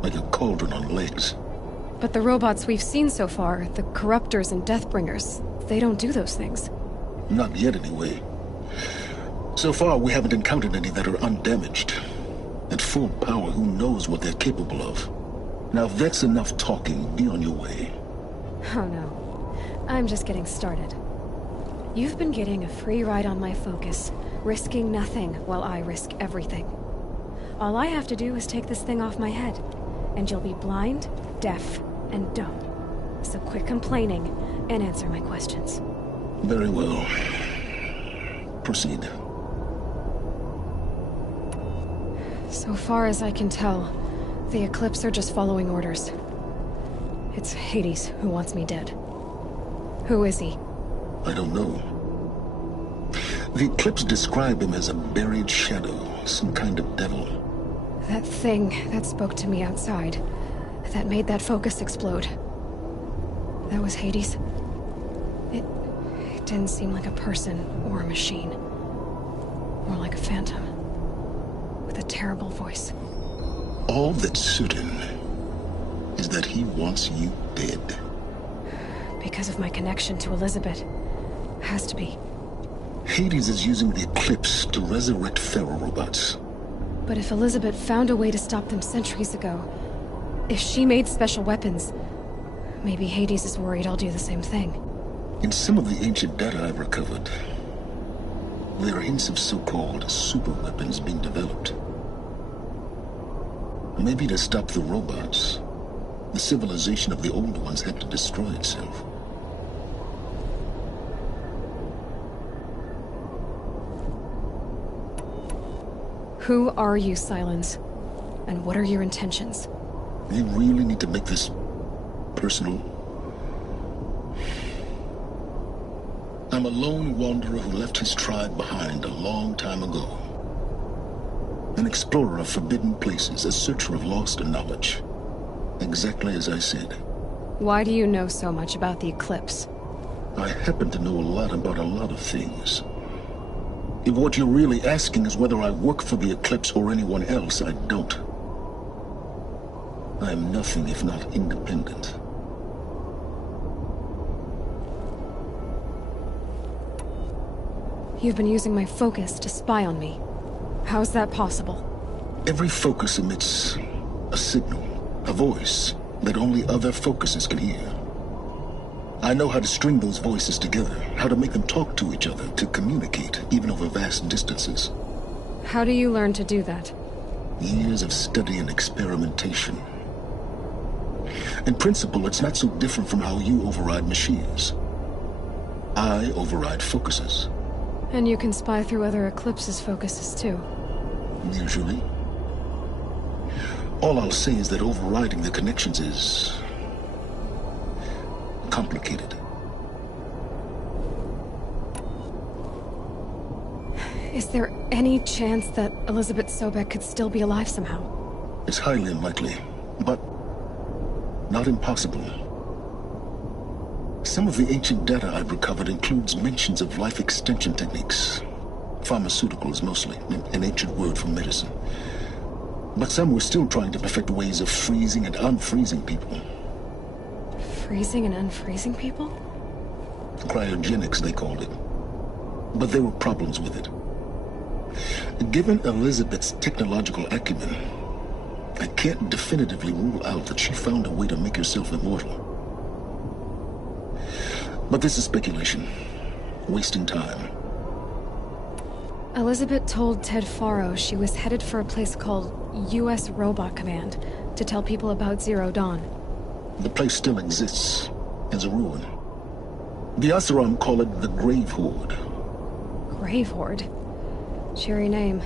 Like a cauldron on legs. But the robots we've seen so far, the Corruptors and Deathbringers, they don't do those things. Not yet, anyway. So far, we haven't encountered any that are undamaged. At full power, who knows what they're capable of? Now, if that's enough talking, be on your way. just getting started. You've been getting a free ride on my focus, risking nothing while I risk everything. All I have to do is take this thing off my head, and you'll be blind, deaf, and dumb. So quit complaining and answer my questions. Very well. Proceed. So far as I can tell, the Eclipse are just following orders. It's Hades who wants me dead. Who is he? I don't know. The Eclipse describe him as a buried shadow, some kind of devil. That thing that spoke to me outside, that made that focus explode. That was Hades? It didn't seem like a person or a machine. More like a phantom. With a terrible voice. All that's certain is that he wants you dead. Because of my connection to Elizabeth. Has to be. Hades is using the Eclipse to resurrect ferrorobots. But if Elizabeth found a way to stop them centuries ago, if she made special weapons, maybe Hades is worried I'll do the same thing. In some of the ancient data I've recovered, there are hints of so-called super weapons being developed. Maybe to stop the robots, the civilization of the old ones had to destroy itself. Who are you, Silence? And what are your intentions? You really need to make this personal? I'm a lone wanderer who left his tribe behind a long time ago. An explorer of forbidden places, a searcher of lost knowledge. Exactly as I said. Why do you know so much about the Eclipse? I happen to know a lot about a lot of things. If what you're really asking is whether I work for the Eclipse or anyone else, I don't. I am nothing if not independent. You've been using my focus to spy on me. How's that possible? Every focus emits a signal, a voice, that only other focuses can hear. I know how to string those voices together, how to make them talk to each other, to communicate, even over vast distances. How do you learn to do that? Years of study and experimentation. In principle, it's not so different from how you override machines. I override focuses. And you can spy through other Eclipse's focuses too. Usually. All I'll say is that overriding the connections is complicated. Is there any chance that Elizabeth Sobek could still be alive somehow? It's highly unlikely, but not impossible. Some of the ancient data I've recovered includes mentions of life extension techniques. Pharmaceuticals, mostly, an ancient word for medicine. But some were still trying to perfect ways of freezing and unfreezing people. Freezing and unfreezing people? Cryogenics, they called it. But there were problems with it. Given Elizabeth's technological acumen, I can't definitively rule out that she found a way to make herself immortal. But this is speculation. Wasting time. Elizabeth told Ted Faro she was headed for a place called U.S. Robot Command to tell people about Zero Dawn. The place still exists, as a ruin. The Oseram call it the Grave Horde. Grave Horde? Cheery name.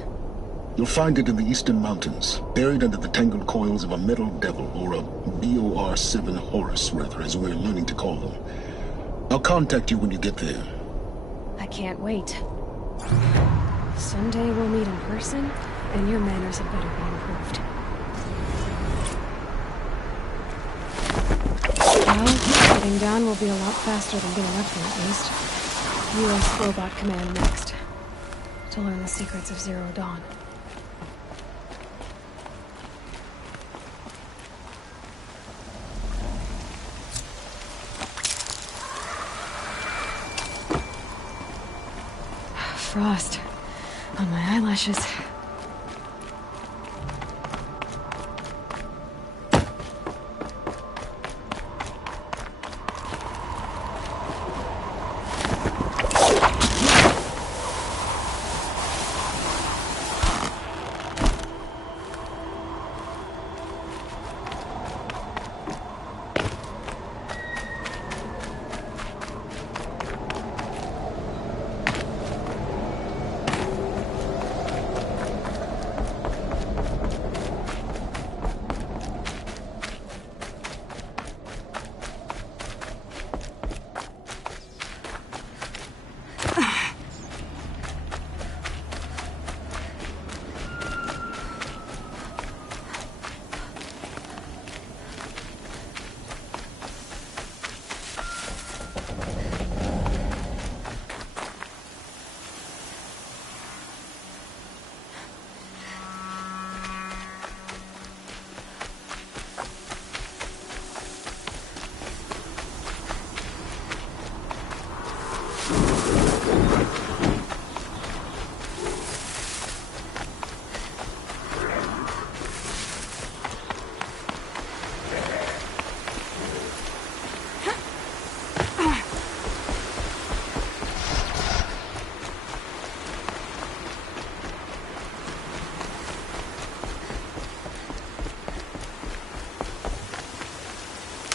You'll find it in the Eastern Mountains, buried under the tangled coils of a metal devil, or a BOR-7 Horus, rather, as we're learning to call them. I'll contact you when you get there. I can't wait. Someday we'll meet in person, and your manners had better be improved. Well, getting down will be a lot faster than getting up there, at least. U.S. Robot Command next. To learn the secrets of Zero Dawn. Frost on my eyelashes.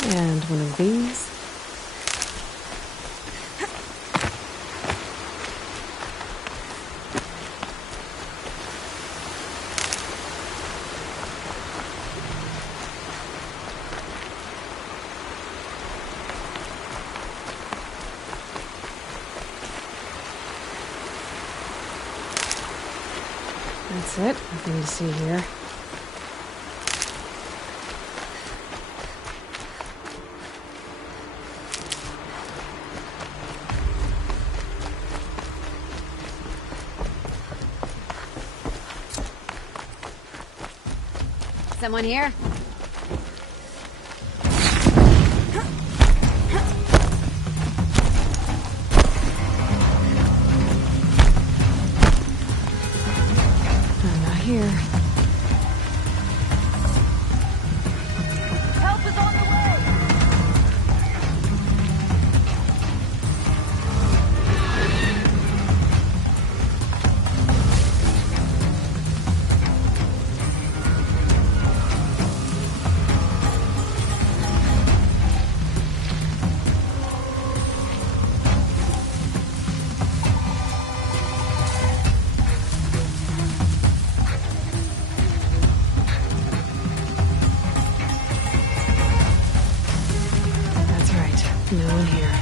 And one of these. That's it. Nothing to see here. Someone here? I'm not here. Help is on the way! That's right. No one here.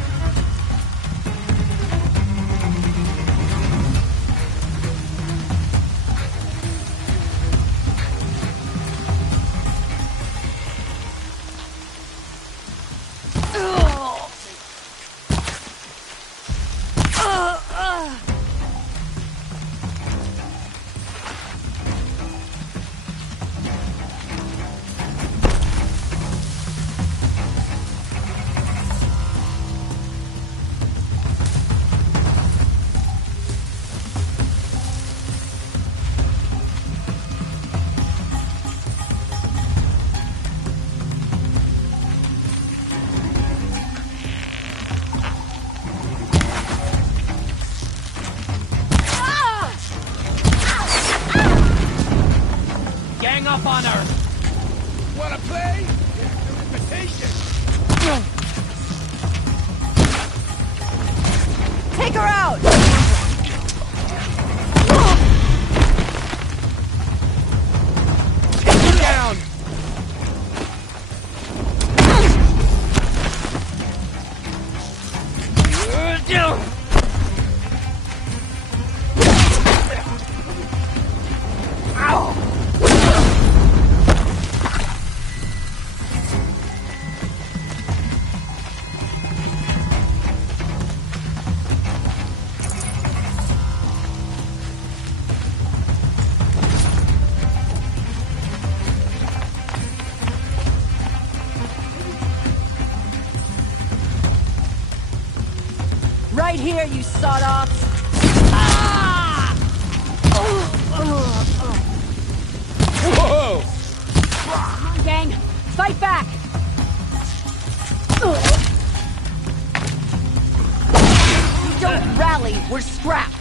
Gang up on her! Wanna play? Here's your invitation! Take her out! Take her down! Right here, you sawed-offs! Whoa! Come on, gang! Fight back! If we don't rally, we're scrapped!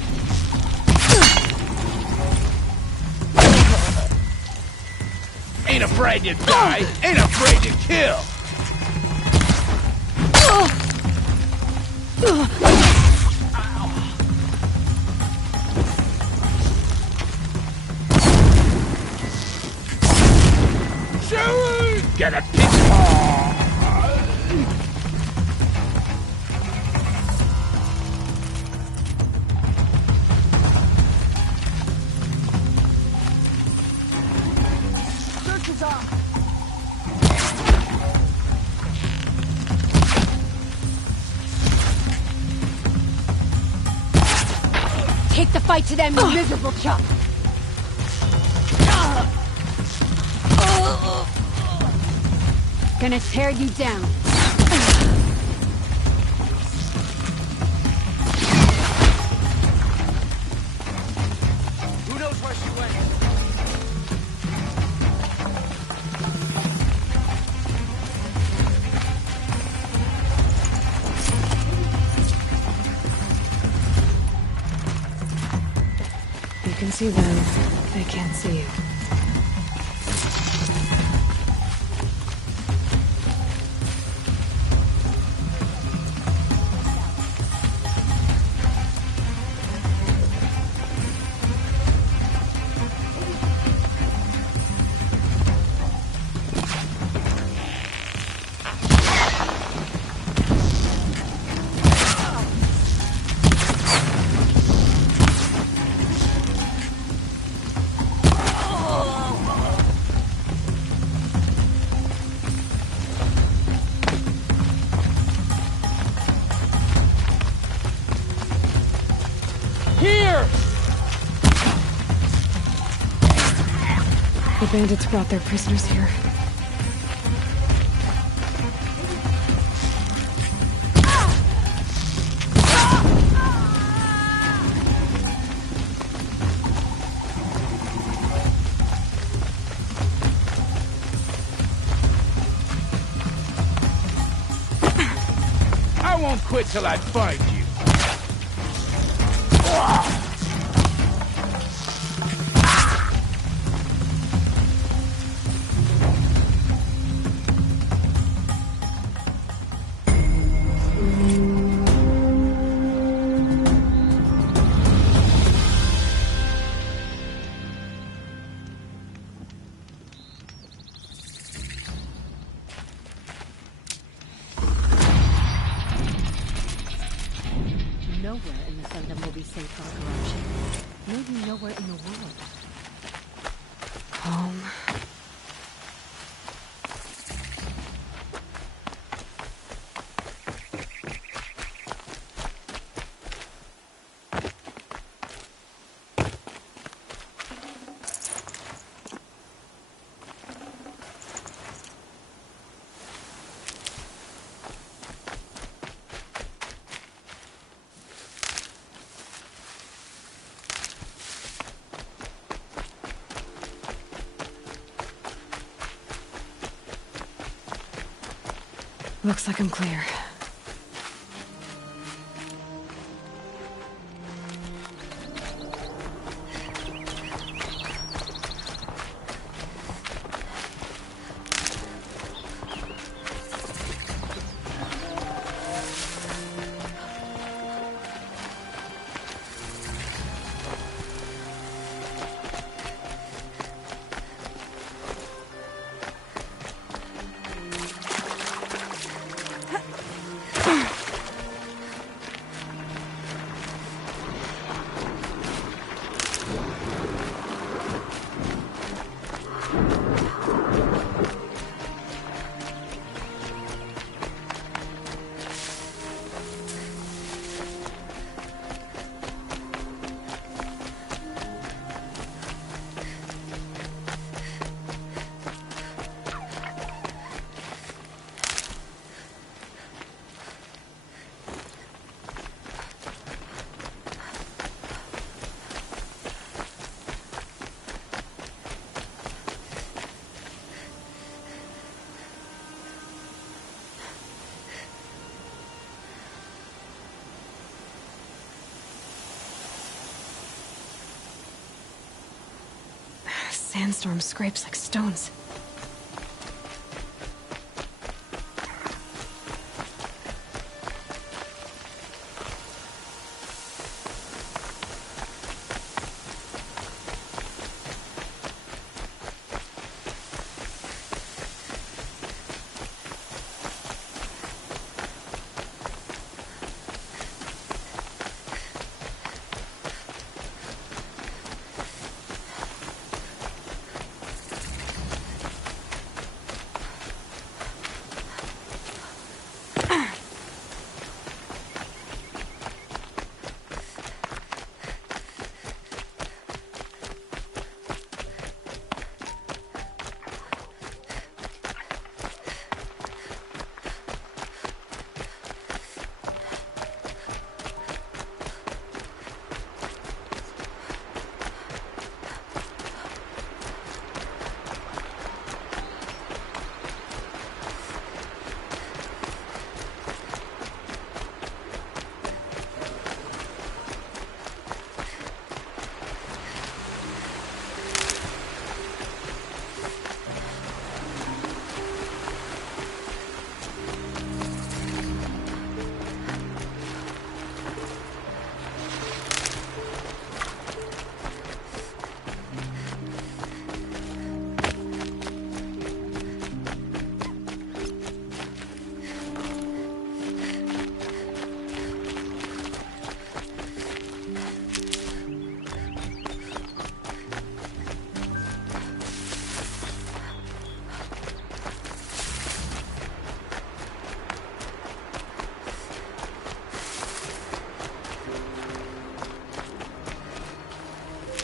Ain't afraid to die, ain't afraid to kill! Shoot! Get a pitchfork! Search is off! Take the fight to them, you miserable chump! Gonna tear you down. can see them, they can't see you. The bandits brought their prisoners here. I won't quit till I find you. Nowhere in the Sundom will be safe from corruption. Maybe nowhere in the world. Calm. Looks like I'm clear. Sandstorm scrapes like stones.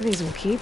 These will keep.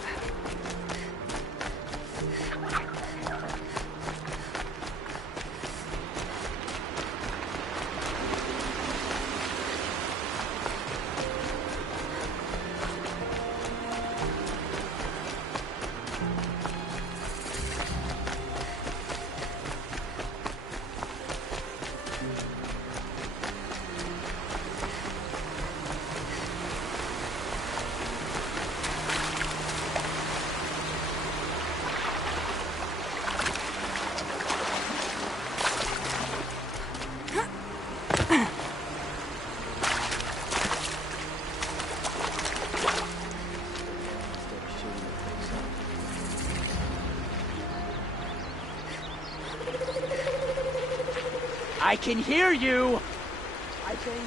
I can hear you! I think...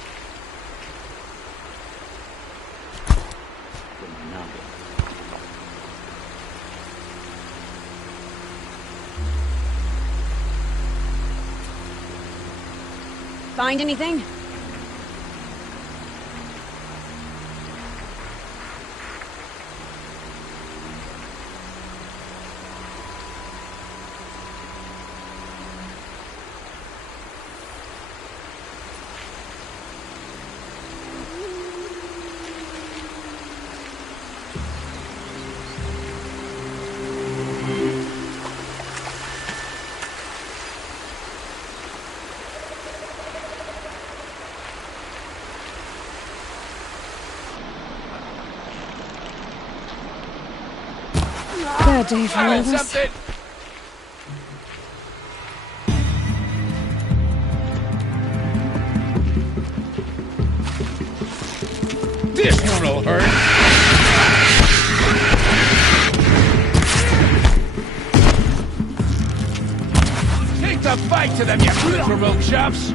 Find anything? Bad day for all of us. Something! This one'll hurt! Take the fight to them, you fruit-promote chumps!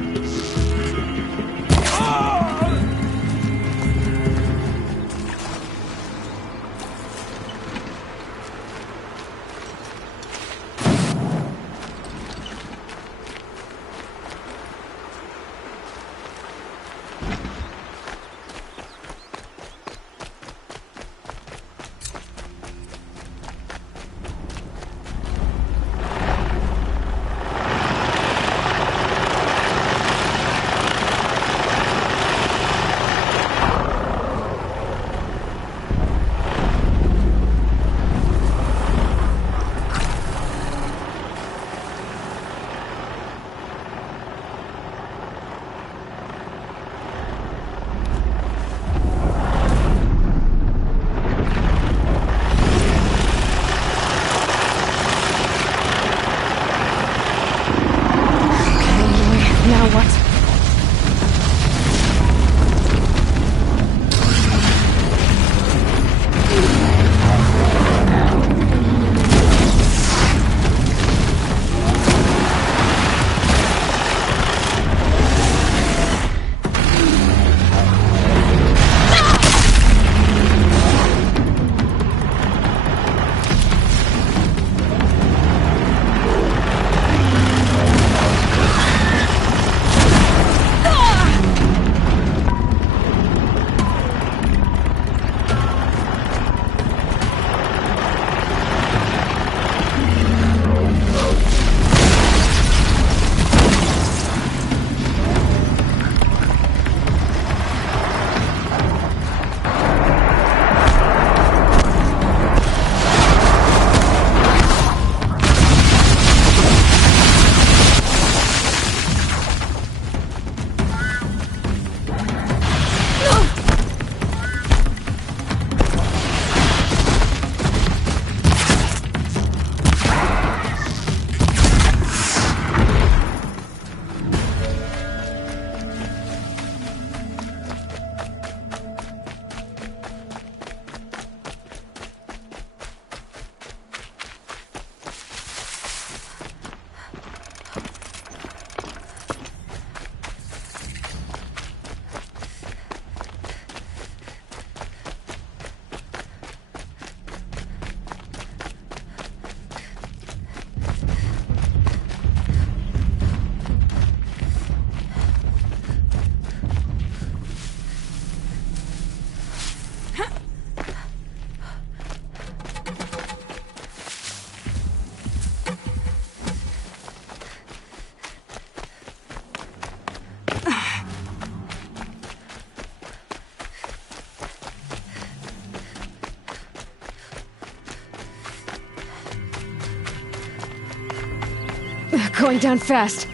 going down fast.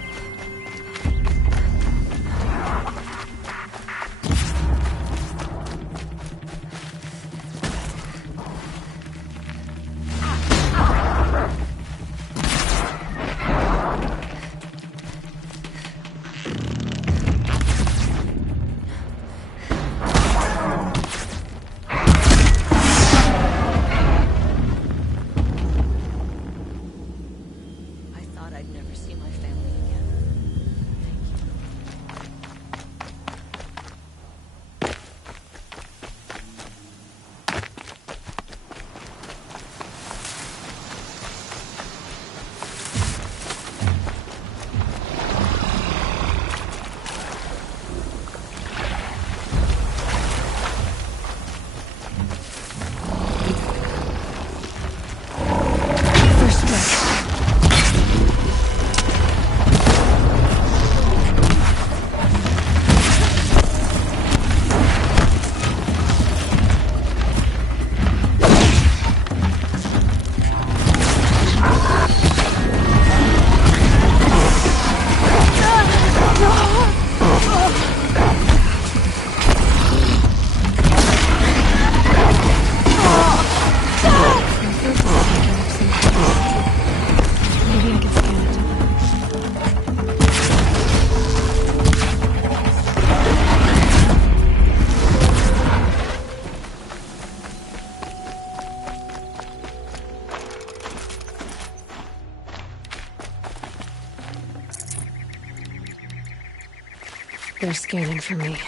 They're scanning for me.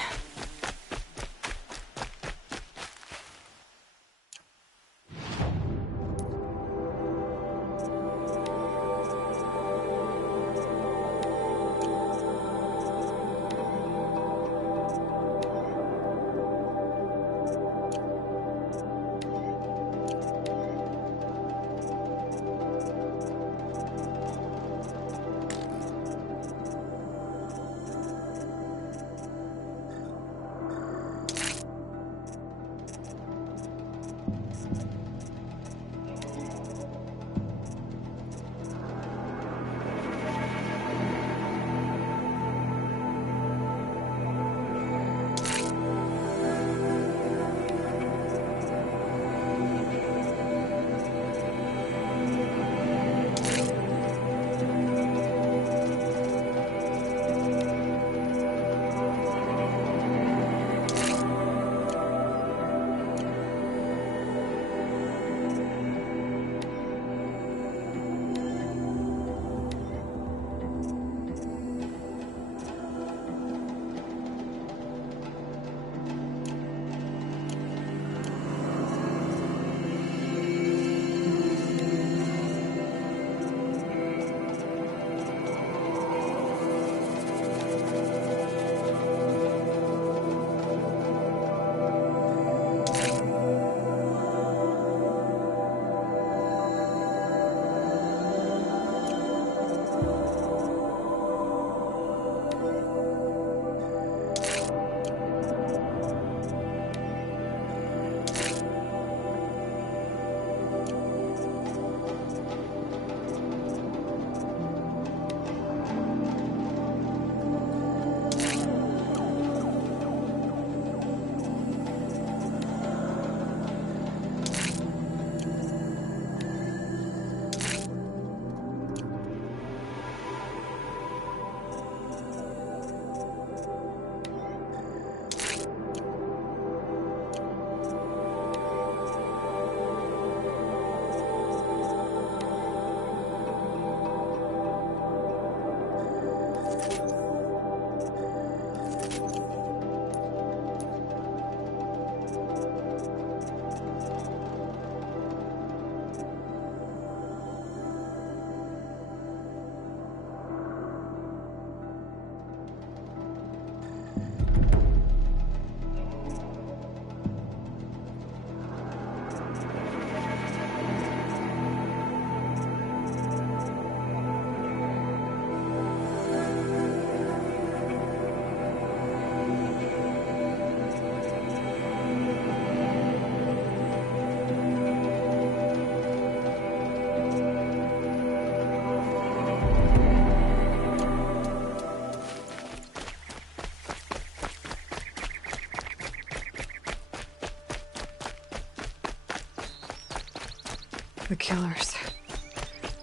The killers.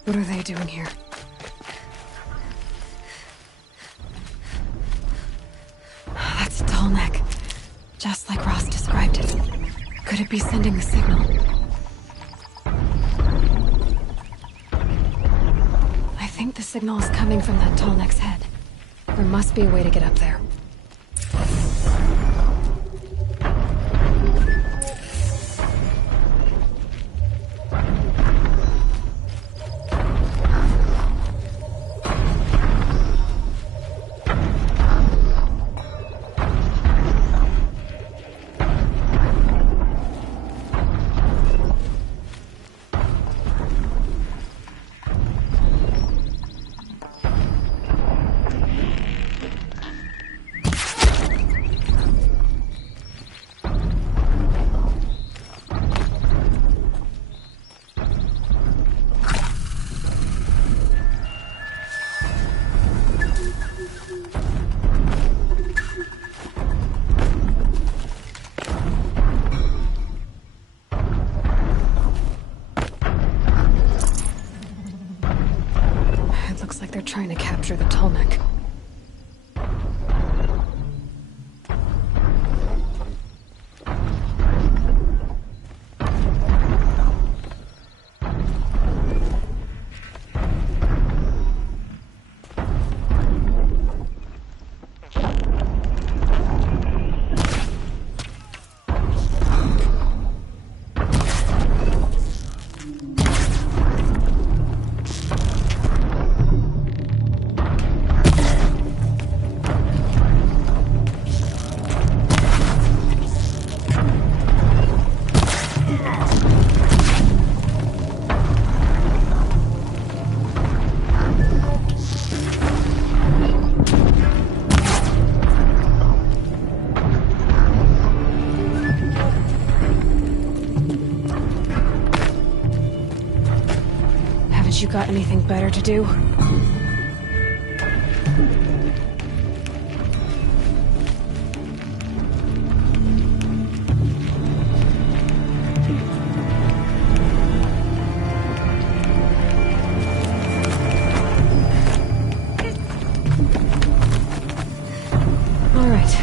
What are they doing here? That's a tall neck. Just like Ross described it. Could it be sending the signal? I think the signal is coming from that tall neck's head. There must be a way to get up there. They're trying to capture the Tallneck. You got anything better to do? All right.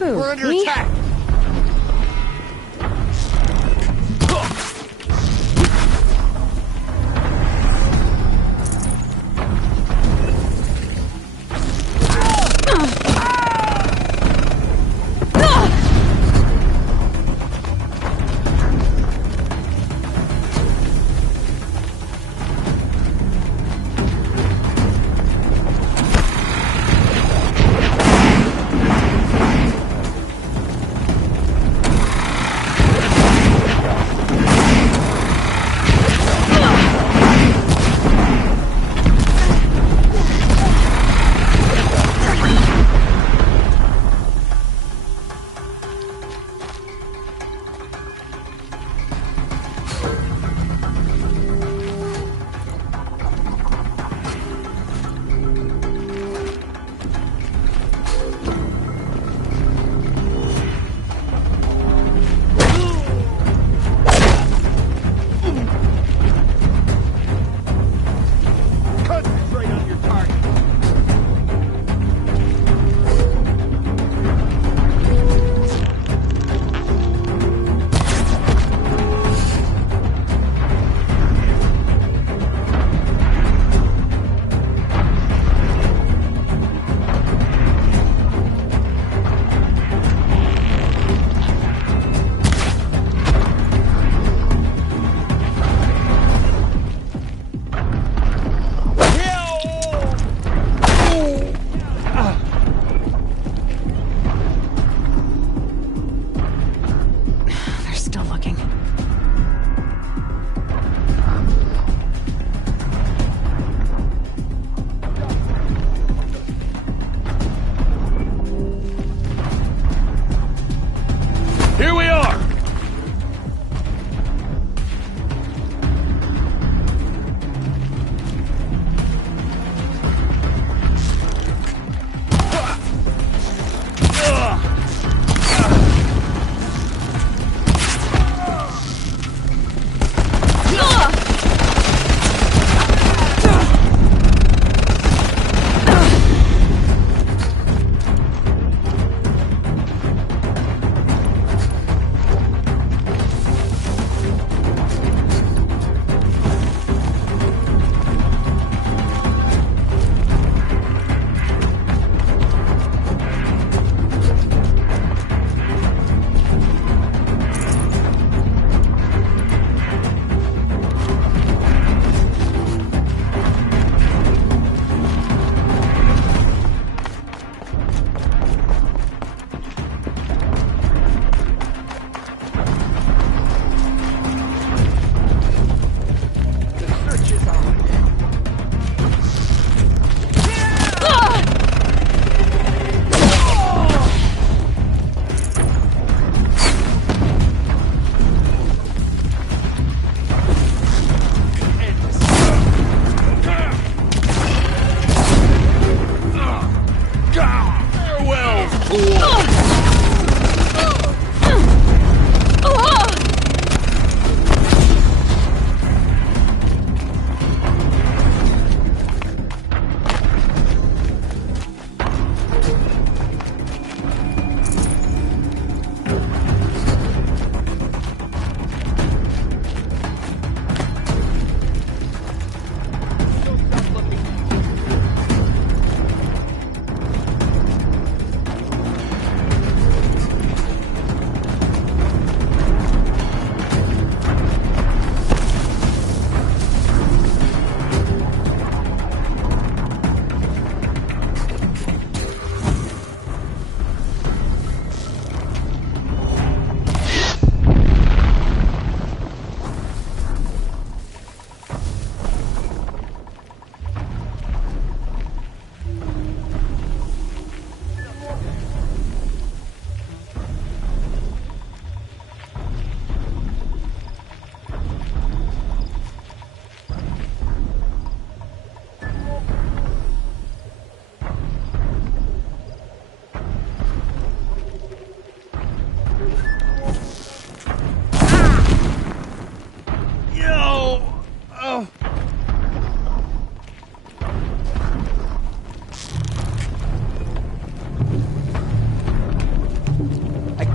We're under attack!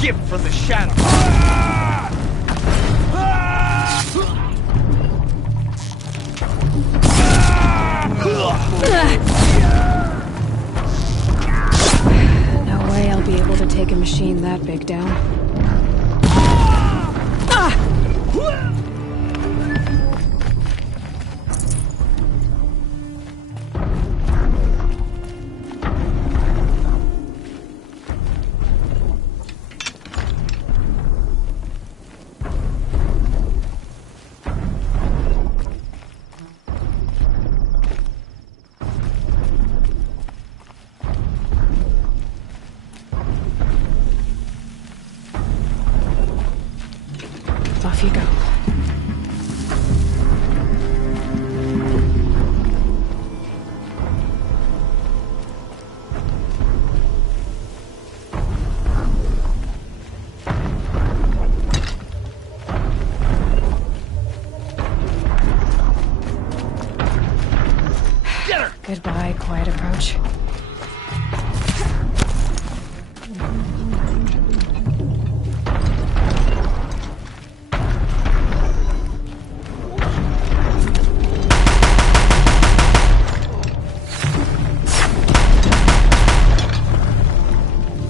gift from the shadow. No way I'll be able to take a machine that big down. Off you go. Get her! Goodbye, quiet approach.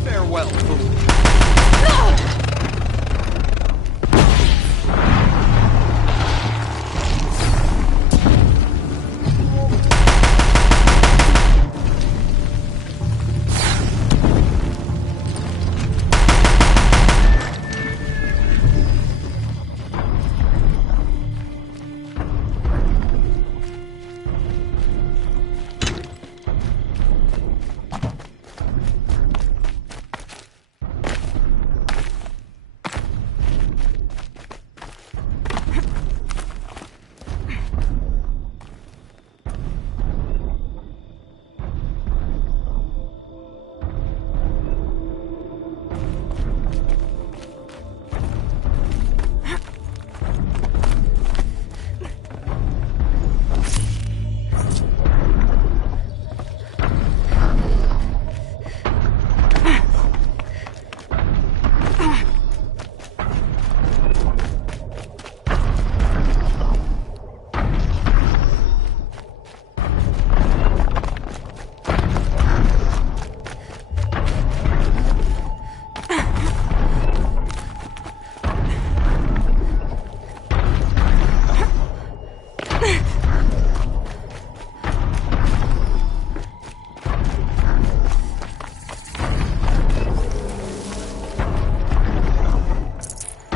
Farewell, fool.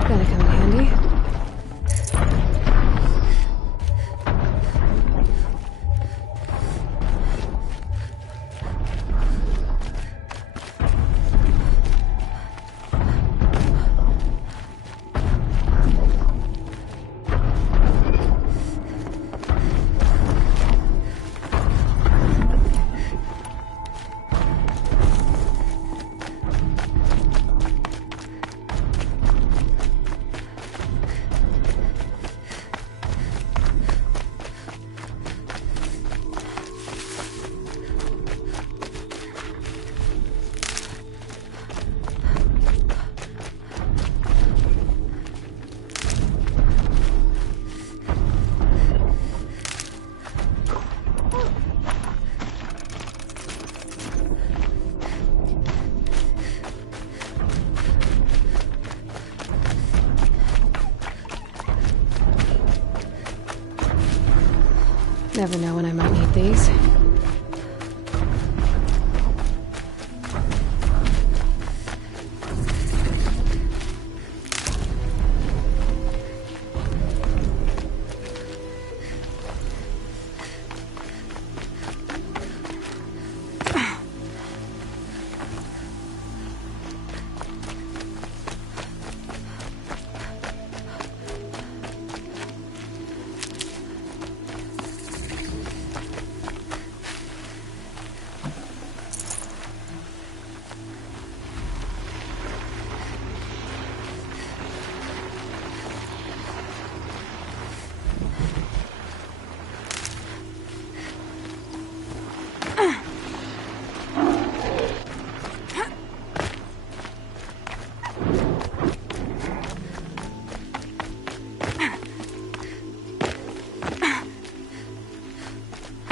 Gonna come in handy. Never know when I might need these.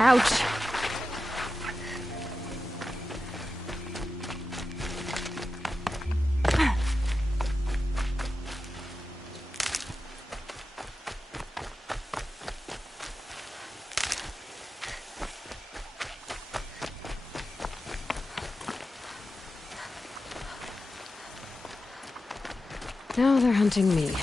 Ouch. Now they're hunting me.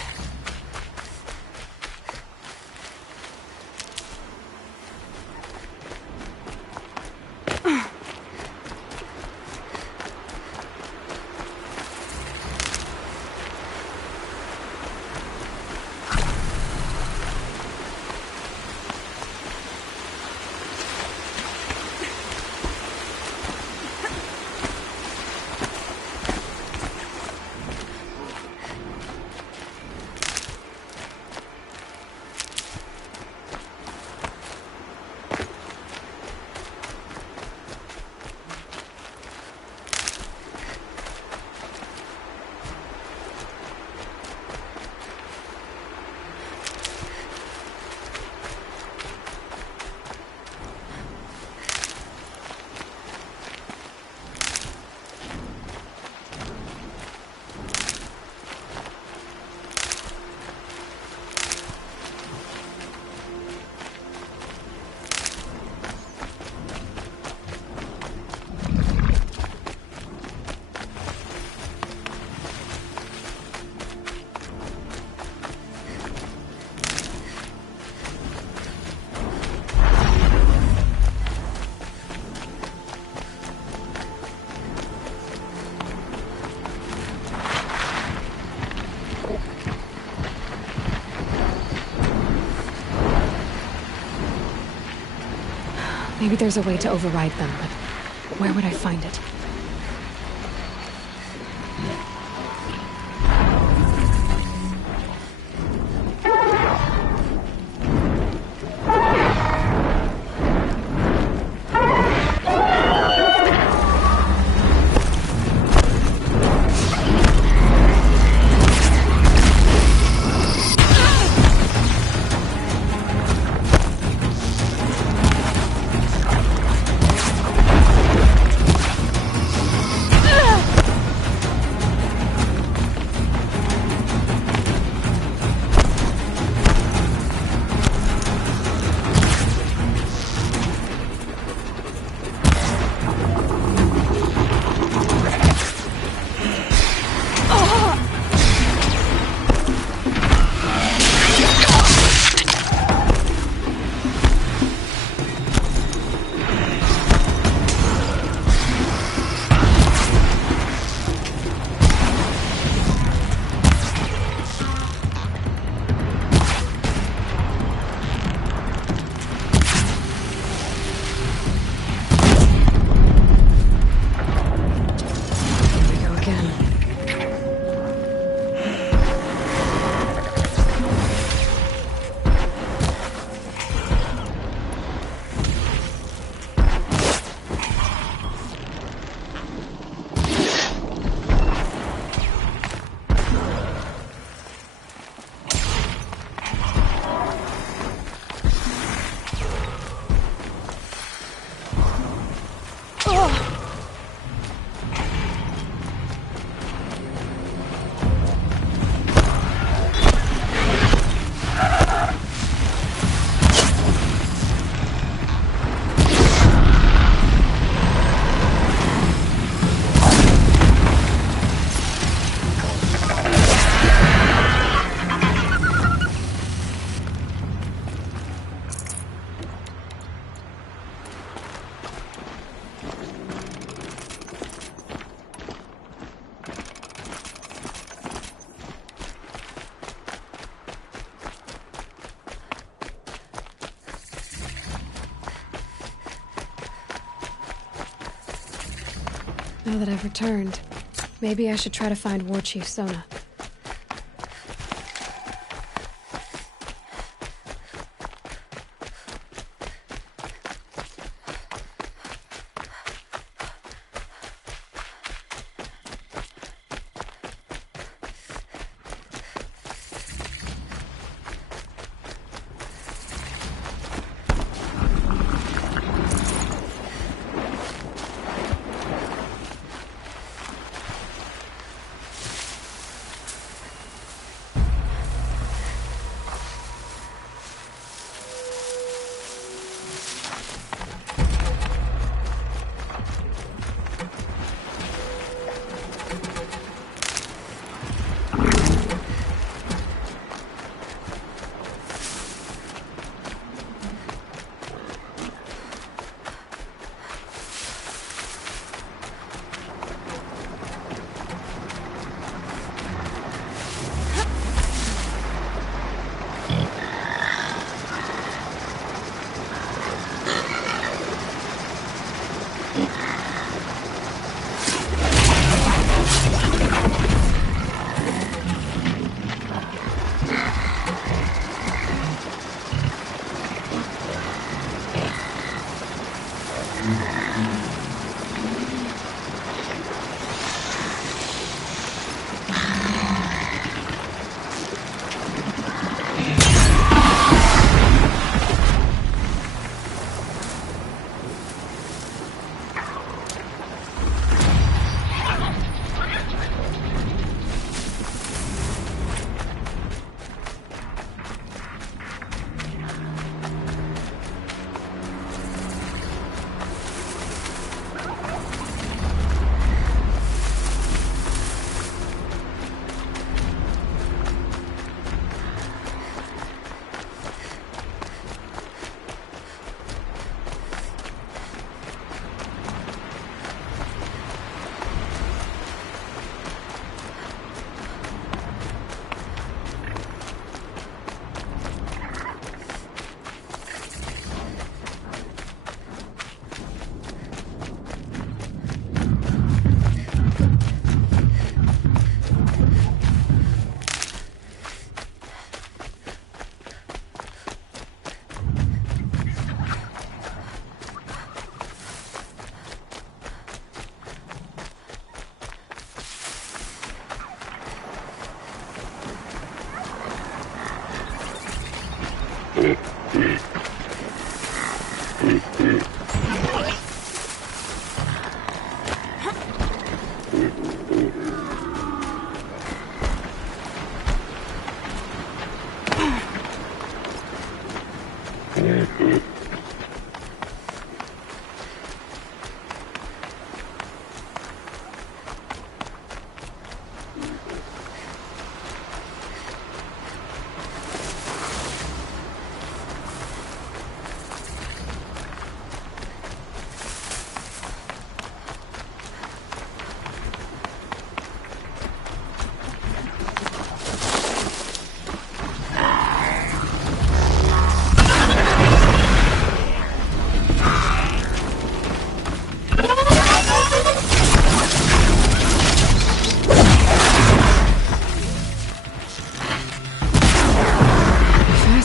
Maybe there's a way to override them, but where would I find it? Now that I've returned, maybe I should try to find War Chief Sona.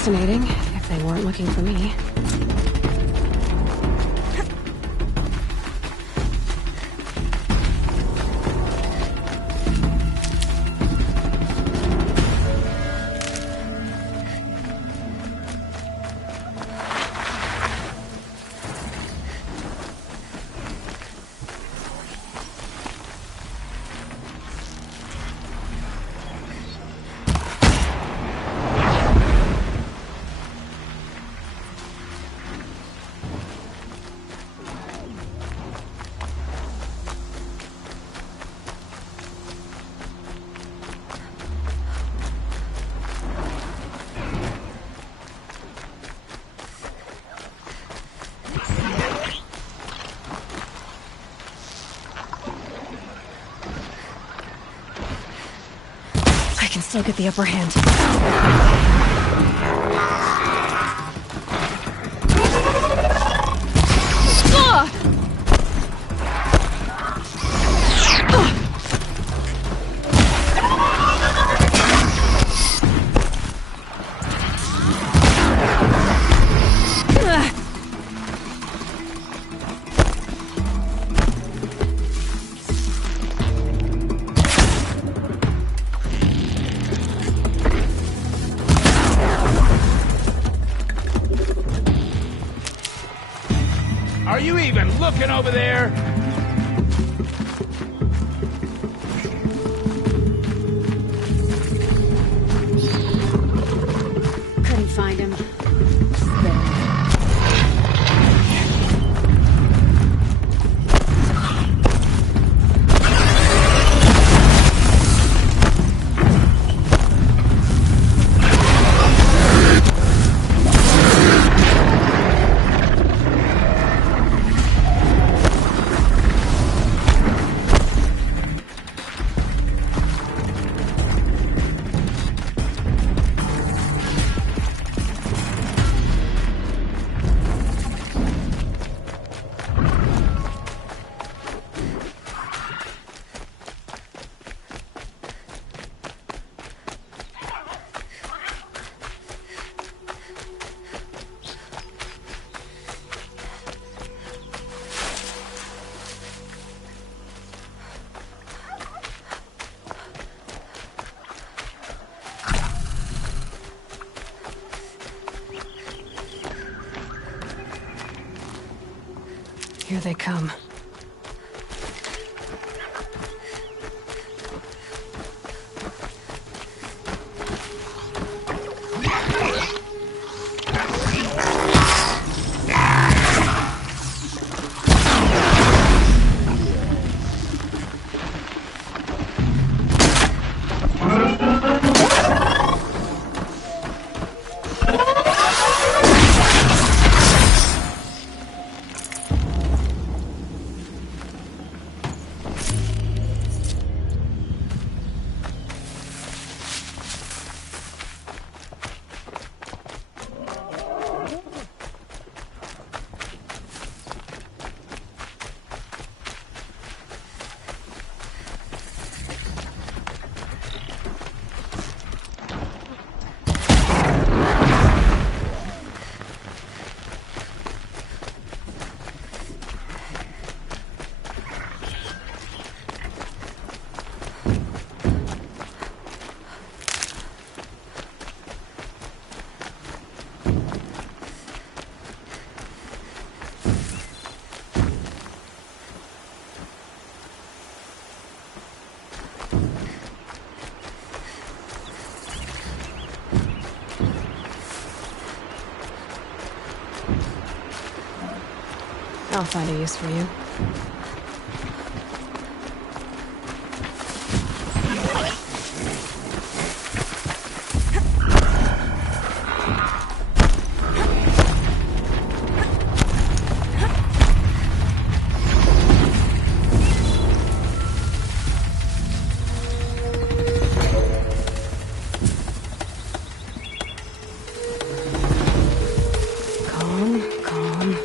Fascinating, if they weren't looking for me. I can still get the upper hand. Are you even looking over there? Couldn't find him. Here they come. I'll find a use for you. Calm.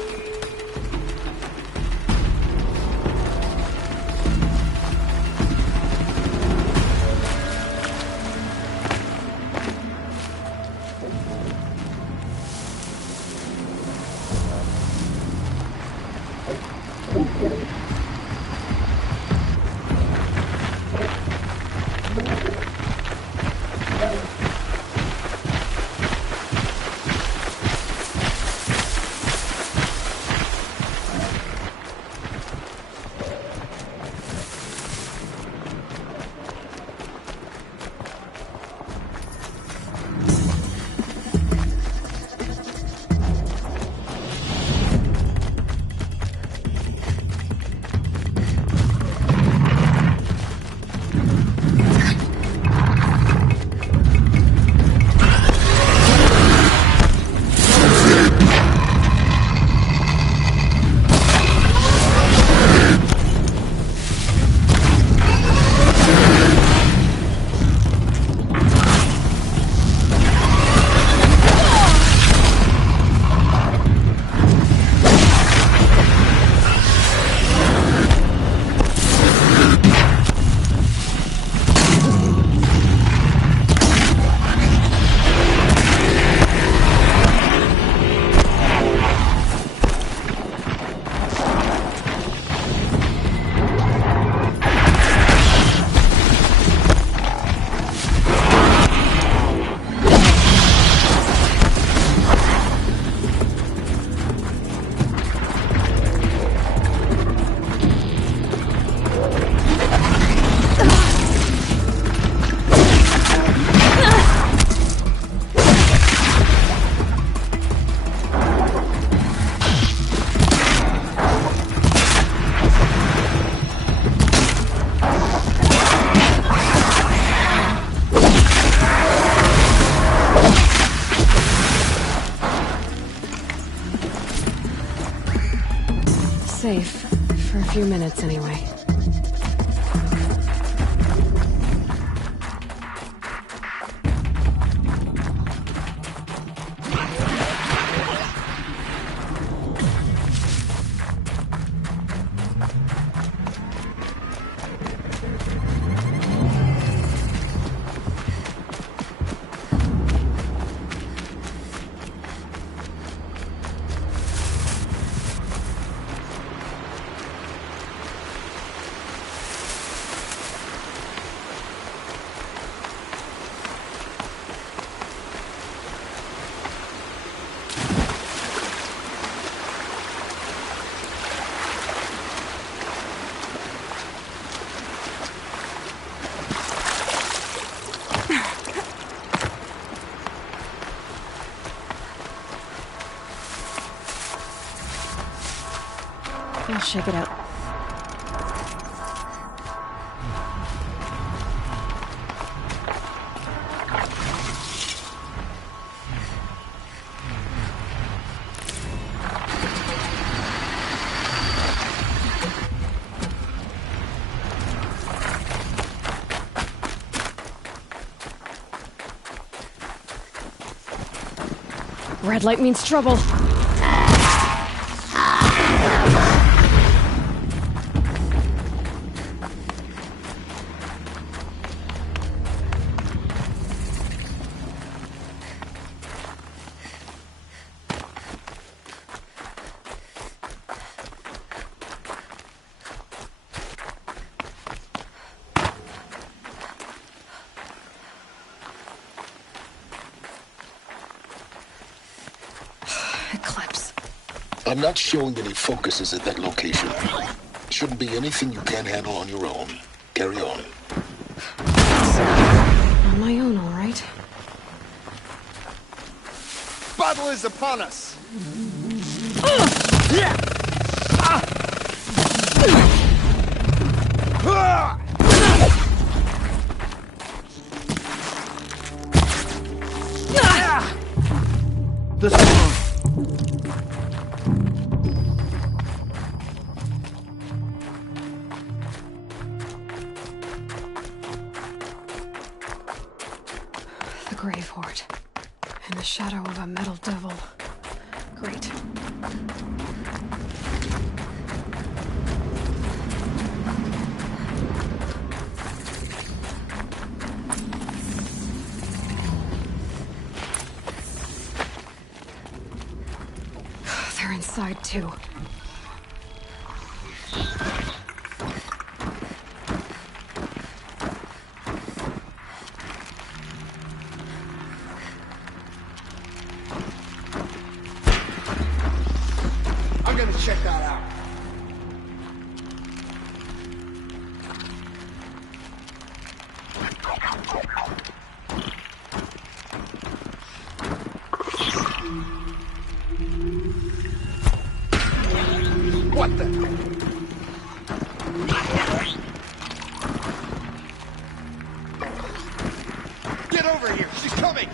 Safe. For a few minutes, anyway. I'll shake it out. Red light means trouble. Eclipse. I'm not showing any focuses at that location. Shouldn't be anything you can't handle on your own. Carry on. On my own, all right. Battle is upon us! Let's go on. The Grave Horde. In the shadow of a metal devil. Great. They're inside, too. I'm gonna check that out. What the? Get over here! She's coming!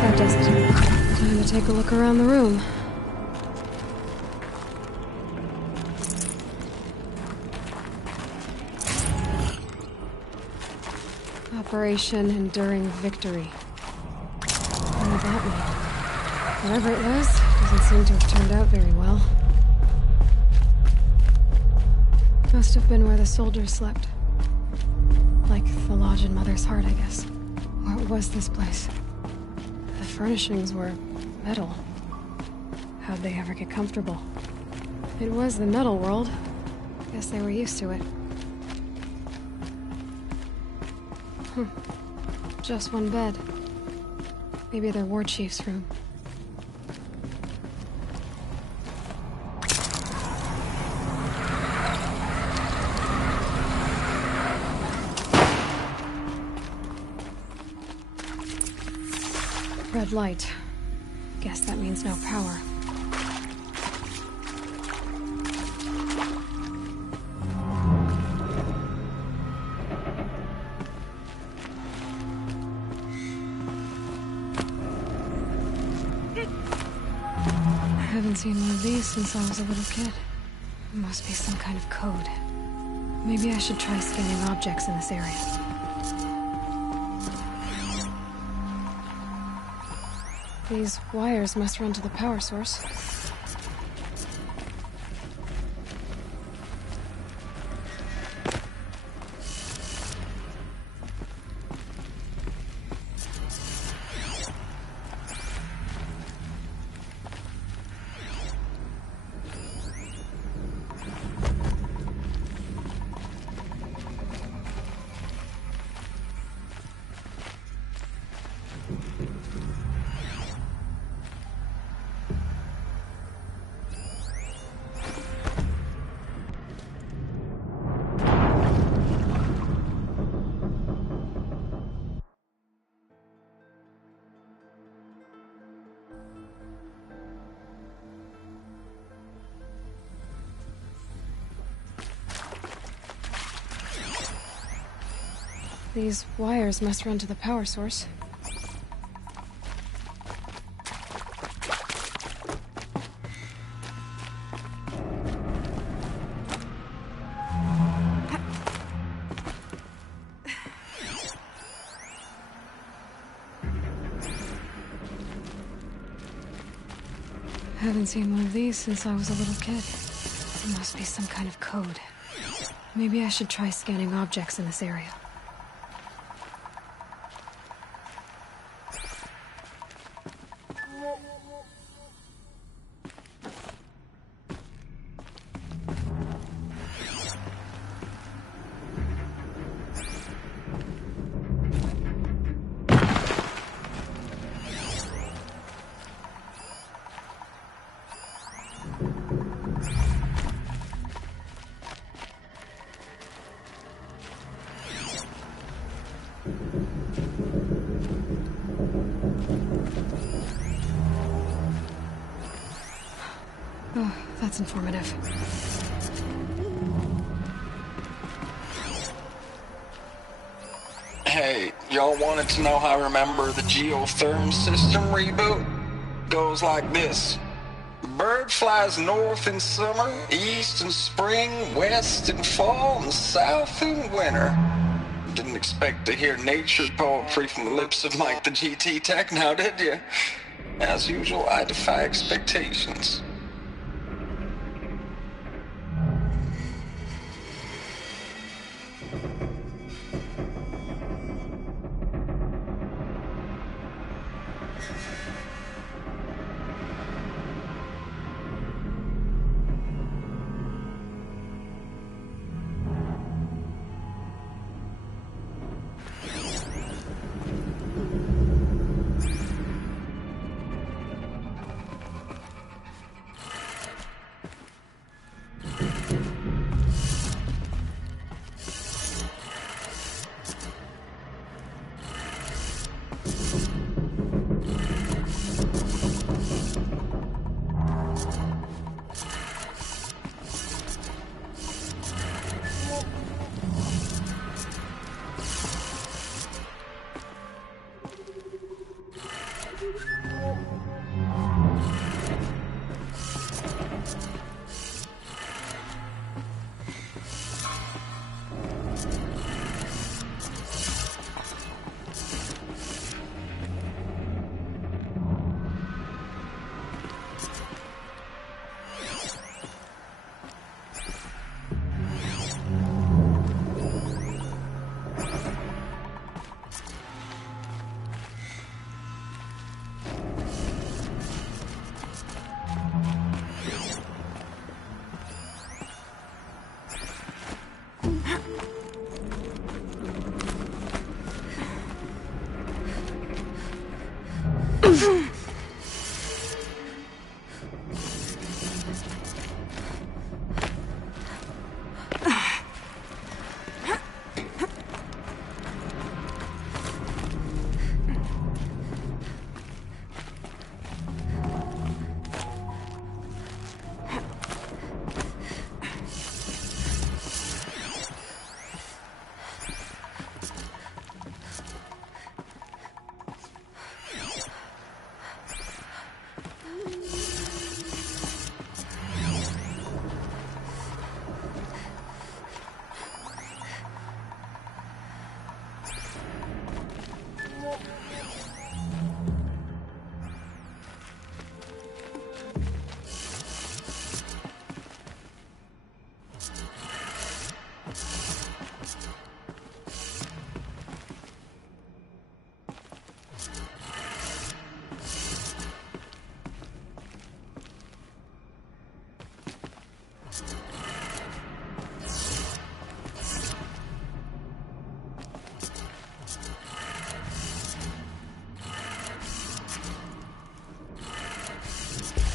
That does it. Time to take a look around the room. Operation Enduring Victory. What did that mean? Whatever it was, doesn't seem to have turned out very well. Must have been where the soldiers slept. Like the lodge in Mother's Heart, I guess. What was this place? The furnishings were metal. How'd they ever get comfortable? It was the metal world. Guess they were used to it. Just one bed. Maybe their war chief's room. Red light. Guess that means no power. I haven't seen one of these since I was a little kid. It must be some kind of code. Maybe I should try scanning objects in this area. These wires must run to the power source. These wires must run to the power source. Haven't seen one of these since I was a little kid. It must be some kind of code. Maybe I should try scanning objects in this area. That's informative. Hey, y'all wanted to know how I remember the geotherm system reboot? Goes like this. Bird flies north in summer, east in spring, west in fall, and south in winter. Didn't expect to hear nature poetry from the lips of Mike the GT Tech now, did you? As usual, I defy expectations.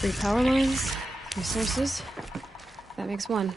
Three power lines, resources. That makes one.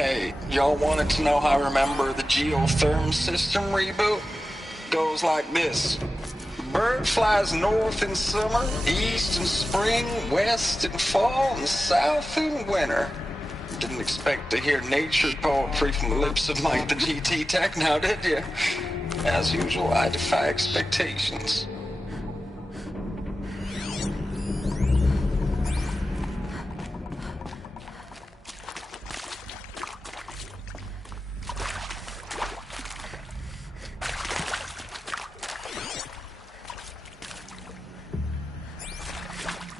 Hey, y'all wanted to know how I remember the geotherm system reboot? Goes like this. Bird flies north in summer, east in spring, west in fall, and south in winter. Didn't expect to hear nature poetry from the lips of Mike the GT Tech now, did you? As usual, I defy expectations.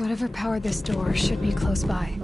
Whatever powered this door should be close by.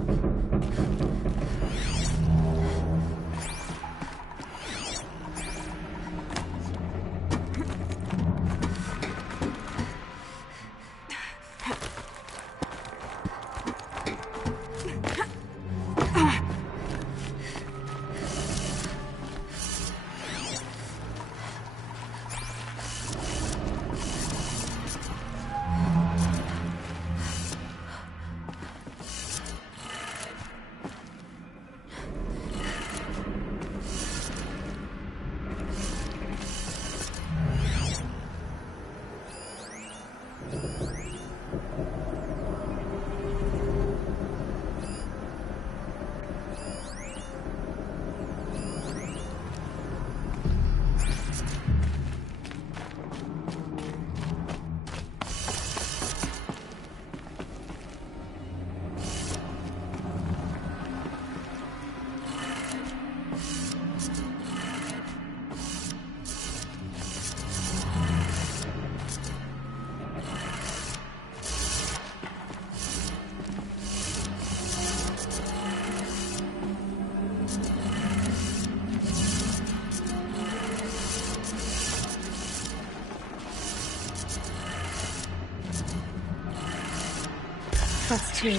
That's two.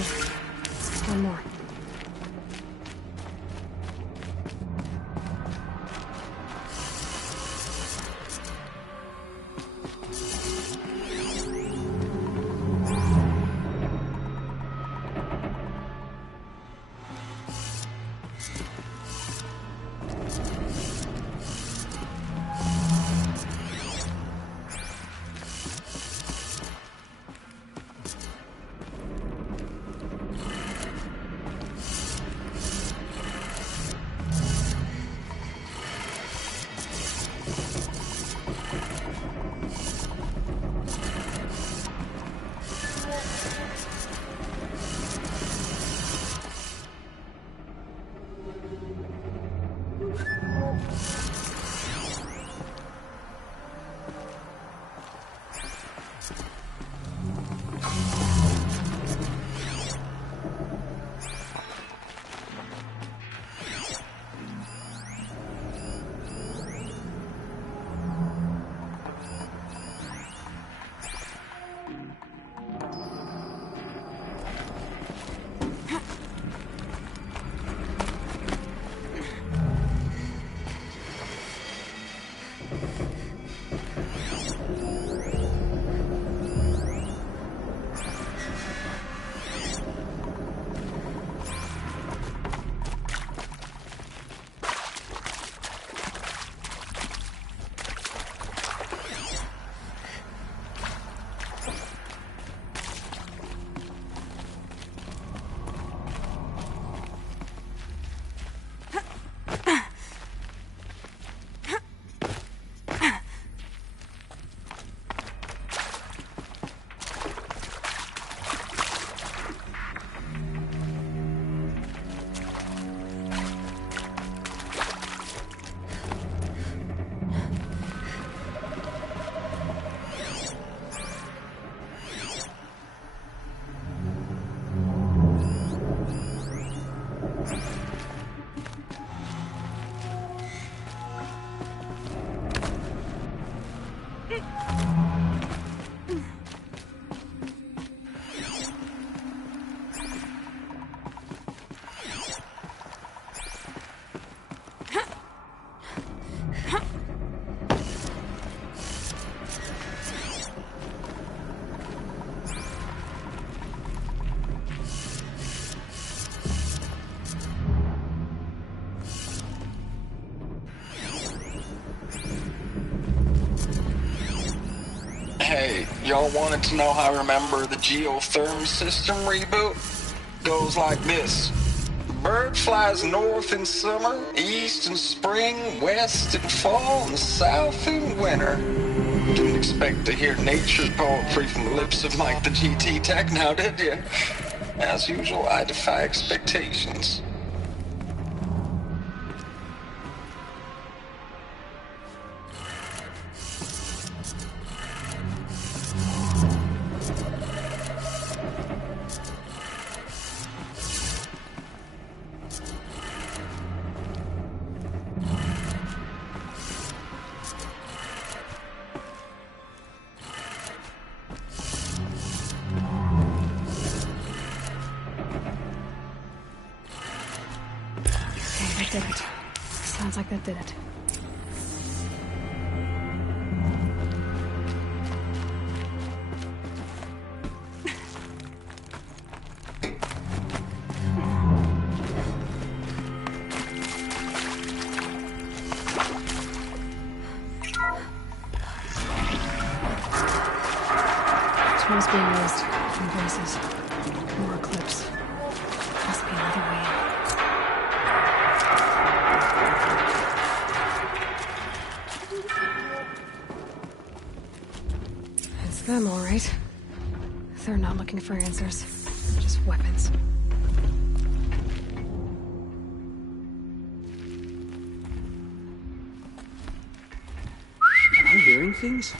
One more. Y'all wanted to know how I remember the geotherm system reboot? Goes like this. Bird flies north in summer, east in spring, west in fall, and south in winter. Didn't expect to hear nature poetry from the lips of Mike the GT Tech now, did you? As usual, I defy expectations. Did it. Sounds like that did it. Tools being used in places. More clips. Must be another way in. Them, all right. They're not looking for answers, just weapons. Am I hearing things?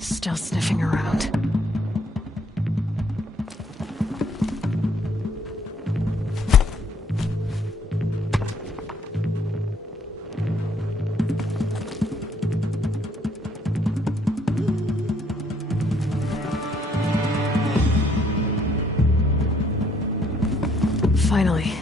Still sniffing around. Finally.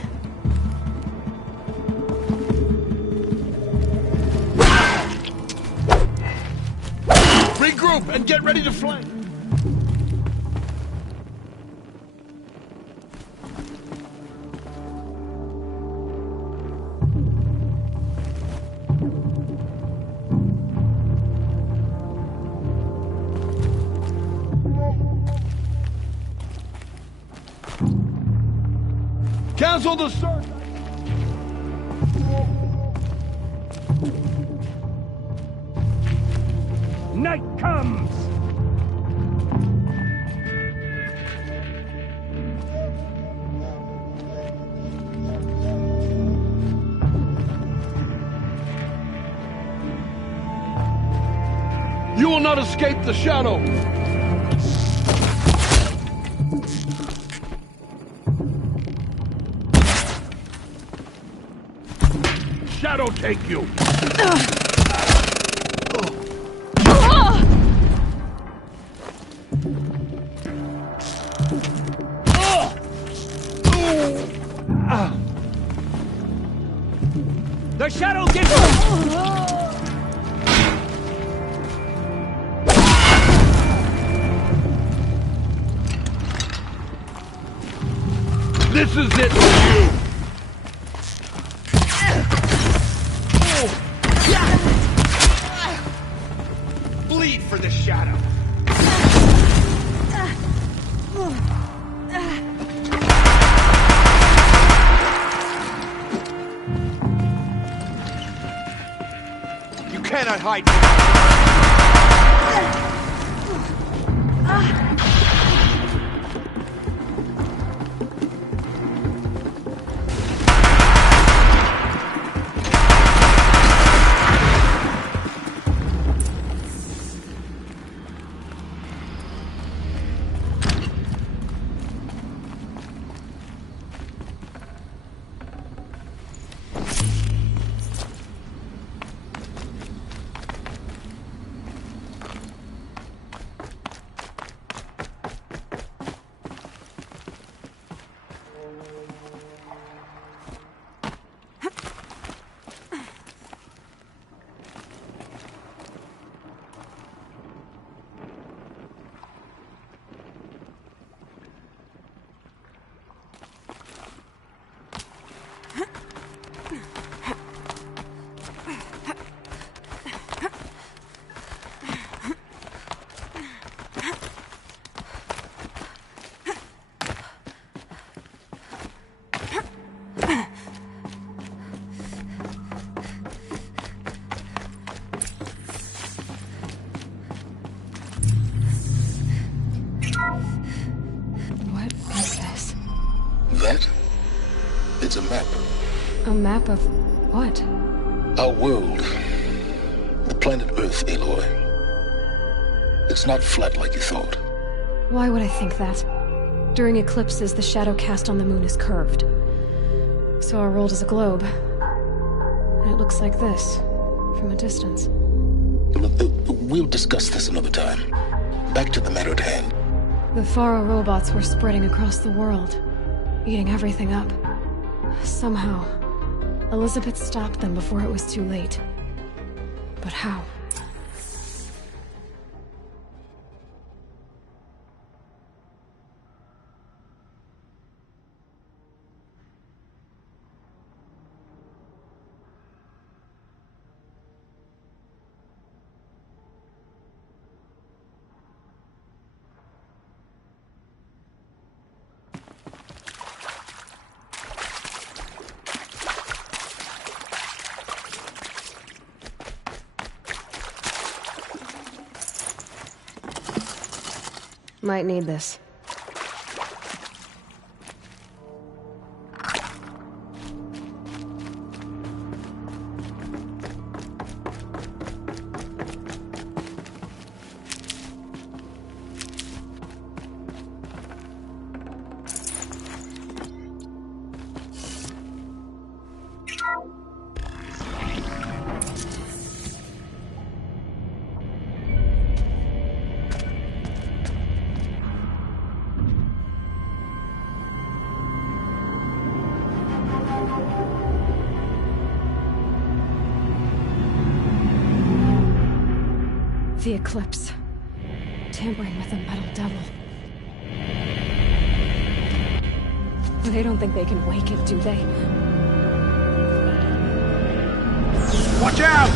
Regroup and get ready to flank. Cancel the search. Night comes. You will not escape the shadow. Shadow take you. The shadow gets you. This is it for you! Bleed for the shadow. You cannot hide. That? It's a map. A map of what? Our world. The planet Earth, Aloy. It's not flat like you thought. Why would I think that? During eclipses, the shadow cast on the moon is curved. So our world is a globe. And it looks like this, from a distance. We'll discuss this another time. Back to the matter at hand. The Faro robots were spreading across the world, eating everything up. Somehow, Elizabeth stopped them before it was too late. But how? Might need this. The eclipse. Tampering with the metal devil. They don't think they can wake it, do they? Watch out!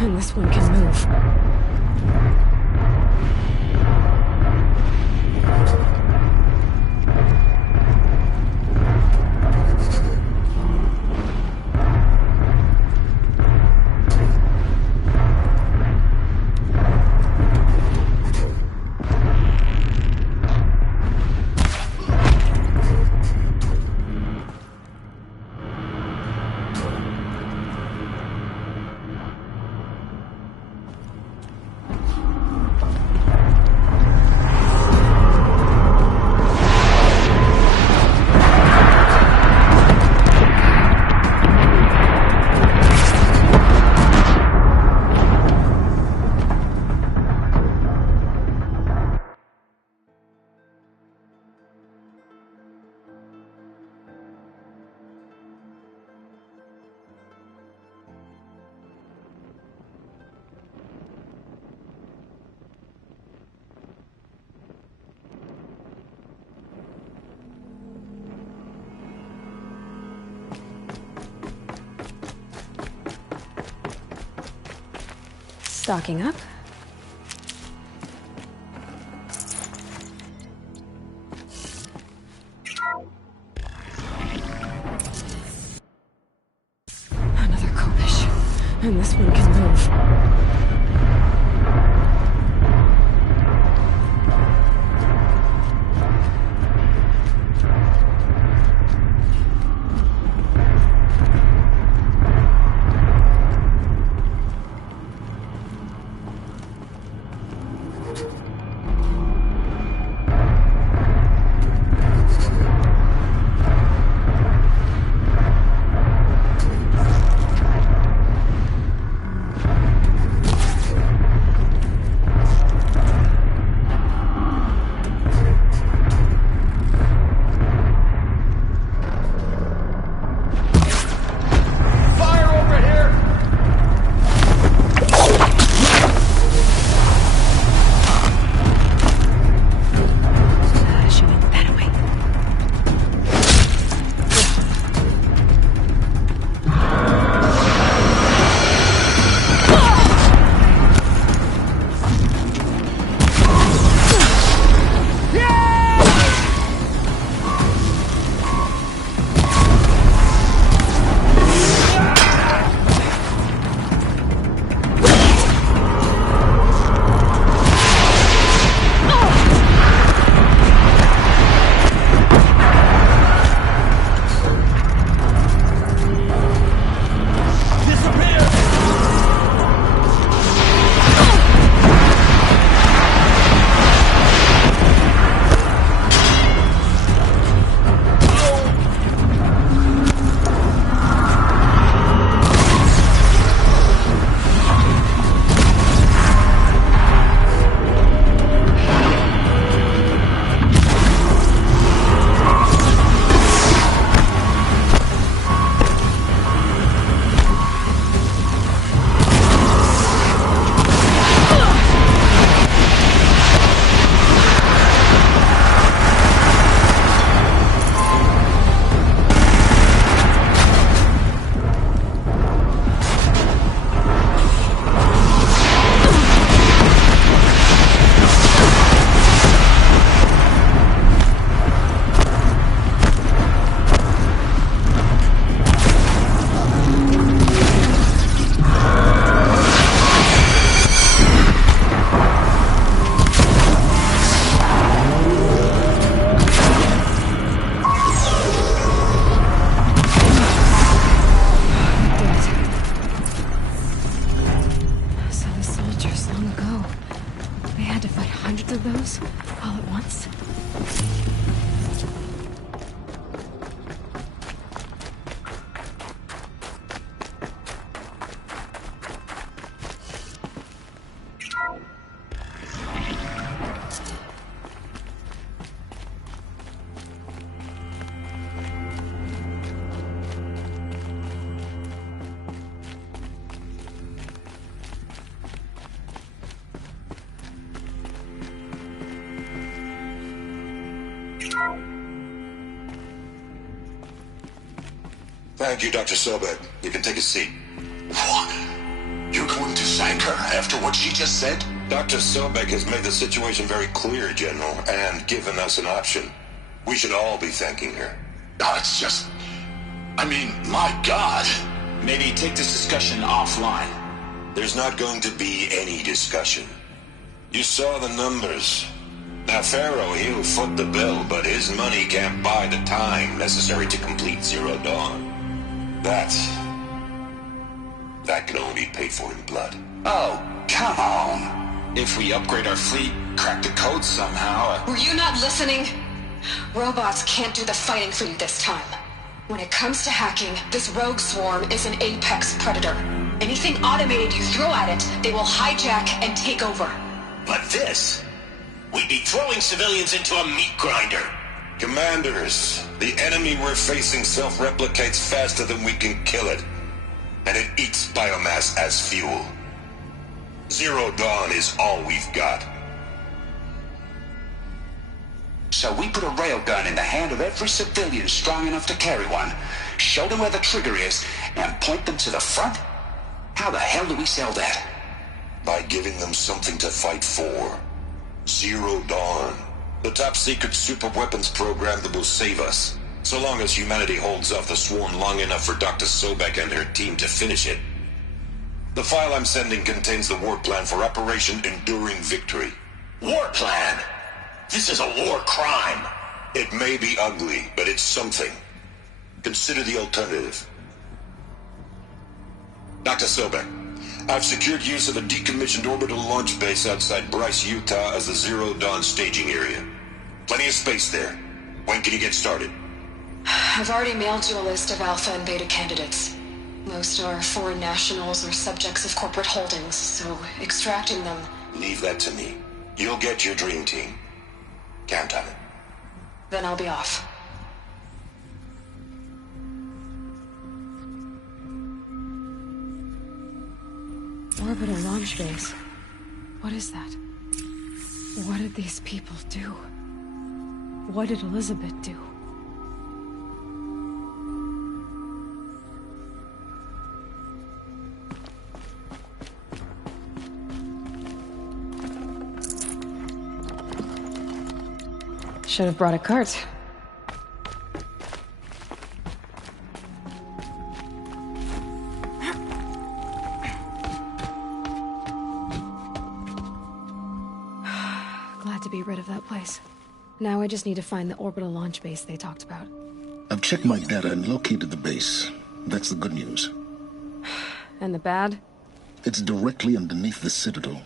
And this one can move. Stocking up. Another Kopish. And this one can move. hundreds of those all at once? Thank you, Dr. Sobek. You can take a seat. What? You're going to thank her after what she just said? Dr. Sobek has made the situation very clear, General, and given us an option. We should all be thanking her. Oh, it's just... I mean, my God. Maybe take this discussion offline. There's not going to be any discussion. You saw the numbers. Now, Pharaoh, he'll foot the bill, but his money can't buy the time necessary to complete Zero Dawn. That can only be paid for in blood. Oh, come on. If we upgrade our fleet, crack the code somehow... Were you not listening? Robots can't do the fighting for you this time. When it comes to hacking, this rogue swarm is an apex predator. Anything automated you throw at it, they will hijack and take over. But this... we'd be throwing civilians into a meat grinder. Commanders, the enemy we're facing self-replicates faster than we can kill it. And it eats biomass as fuel. Zero Dawn is all we've got. So we put a railgun in the hand of every civilian strong enough to carry one, show them where the trigger is, and point them to the front? How the hell do we sell that? By giving them something to fight for. Zero Dawn. The top-secret super-weapons program that will save us. So long as humanity holds off the swarm long enough for Dr. Sobek and her team to finish it. The file I'm sending contains the war plan for Operation Enduring Victory. War plan? This is a war crime. It may be ugly, but it's something. Consider the alternative. Dr. Sobek, I've secured use of a decommissioned orbital launch base outside Bryce, Utah as the Zero Dawn staging area. Plenty of space there. When can you get started? I've already mailed you a list of Alpha and Beta candidates. Most are foreign nationals or subjects of corporate holdings, so extracting them... Leave that to me. You'll get your dream team. Count on it. Then I'll be off. Orbital launch base. What is that? What did these people do? What did Elizabeth do? Should have brought a cart. Glad to be rid of that place. Now I just need to find the orbital launch base they talked about. I've checked my data and located the base. That's the good news. And the bad? It's directly underneath the Citadel.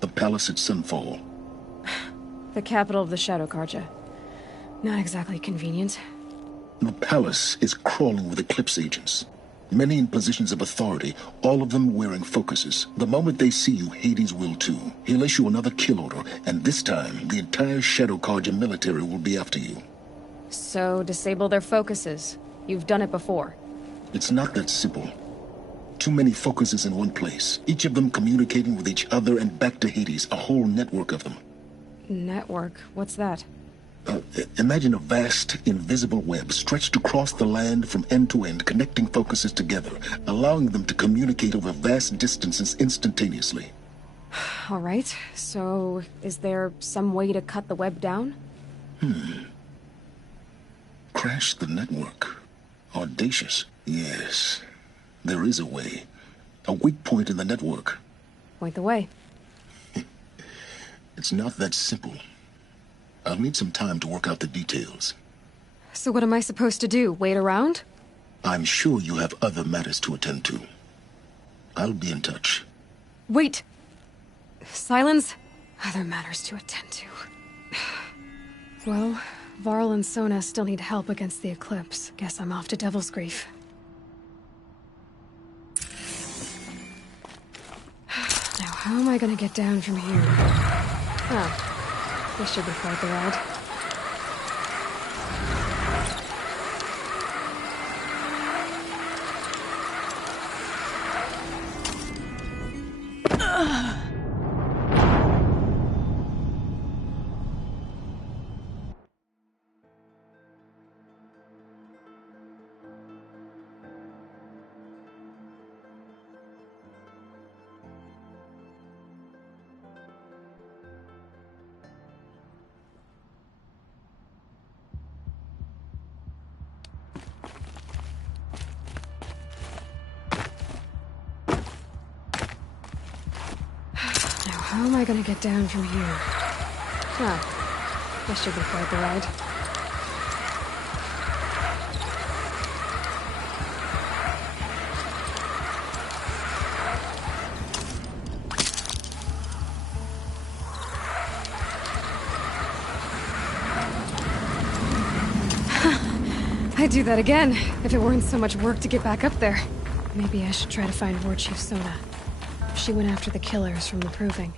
The palace at Sunfall. The capital of the Shadow Carja. Not exactly convenient. The palace is crawling with Eclipse agents. Many in positions of authority, all of them wearing focuses. The moment they see you, Hades will too. He'll issue another kill order, and this time, the entire Shadow Carja military will be after you. So, disable their focuses. You've done it before. It's not that simple. Too many focuses in one place, each of them communicating with each other and back to Hades, a whole network of them. Network? What's that? Imagine a vast, invisible web stretched across the land from end to end, connecting focuses together, allowing them to communicate over vast distances instantaneously. All right, so is there some way to cut the web down? Crash the network. Audacious. Yes, there is a way. A weak point in the network. Point the way. It's not that simple. I'll need some time to work out the details. So what am I supposed to do? Wait around? I'm sure you have other matters to attend to. I'll be in touch. Wait! Silence? other matters to attend to. Well, Varl and Sona still need help against the Eclipse. Guess I'm off to Devil's Grief. Now, how am I gonna get down from here? Oh, this should be quite the ride. How am I gonna get down from here? Oh, this should be quite the ride. I'd do that again, if it weren't so much work to get back up there. Maybe I should try to find War Chief Sona. She went after the killers from the Proving.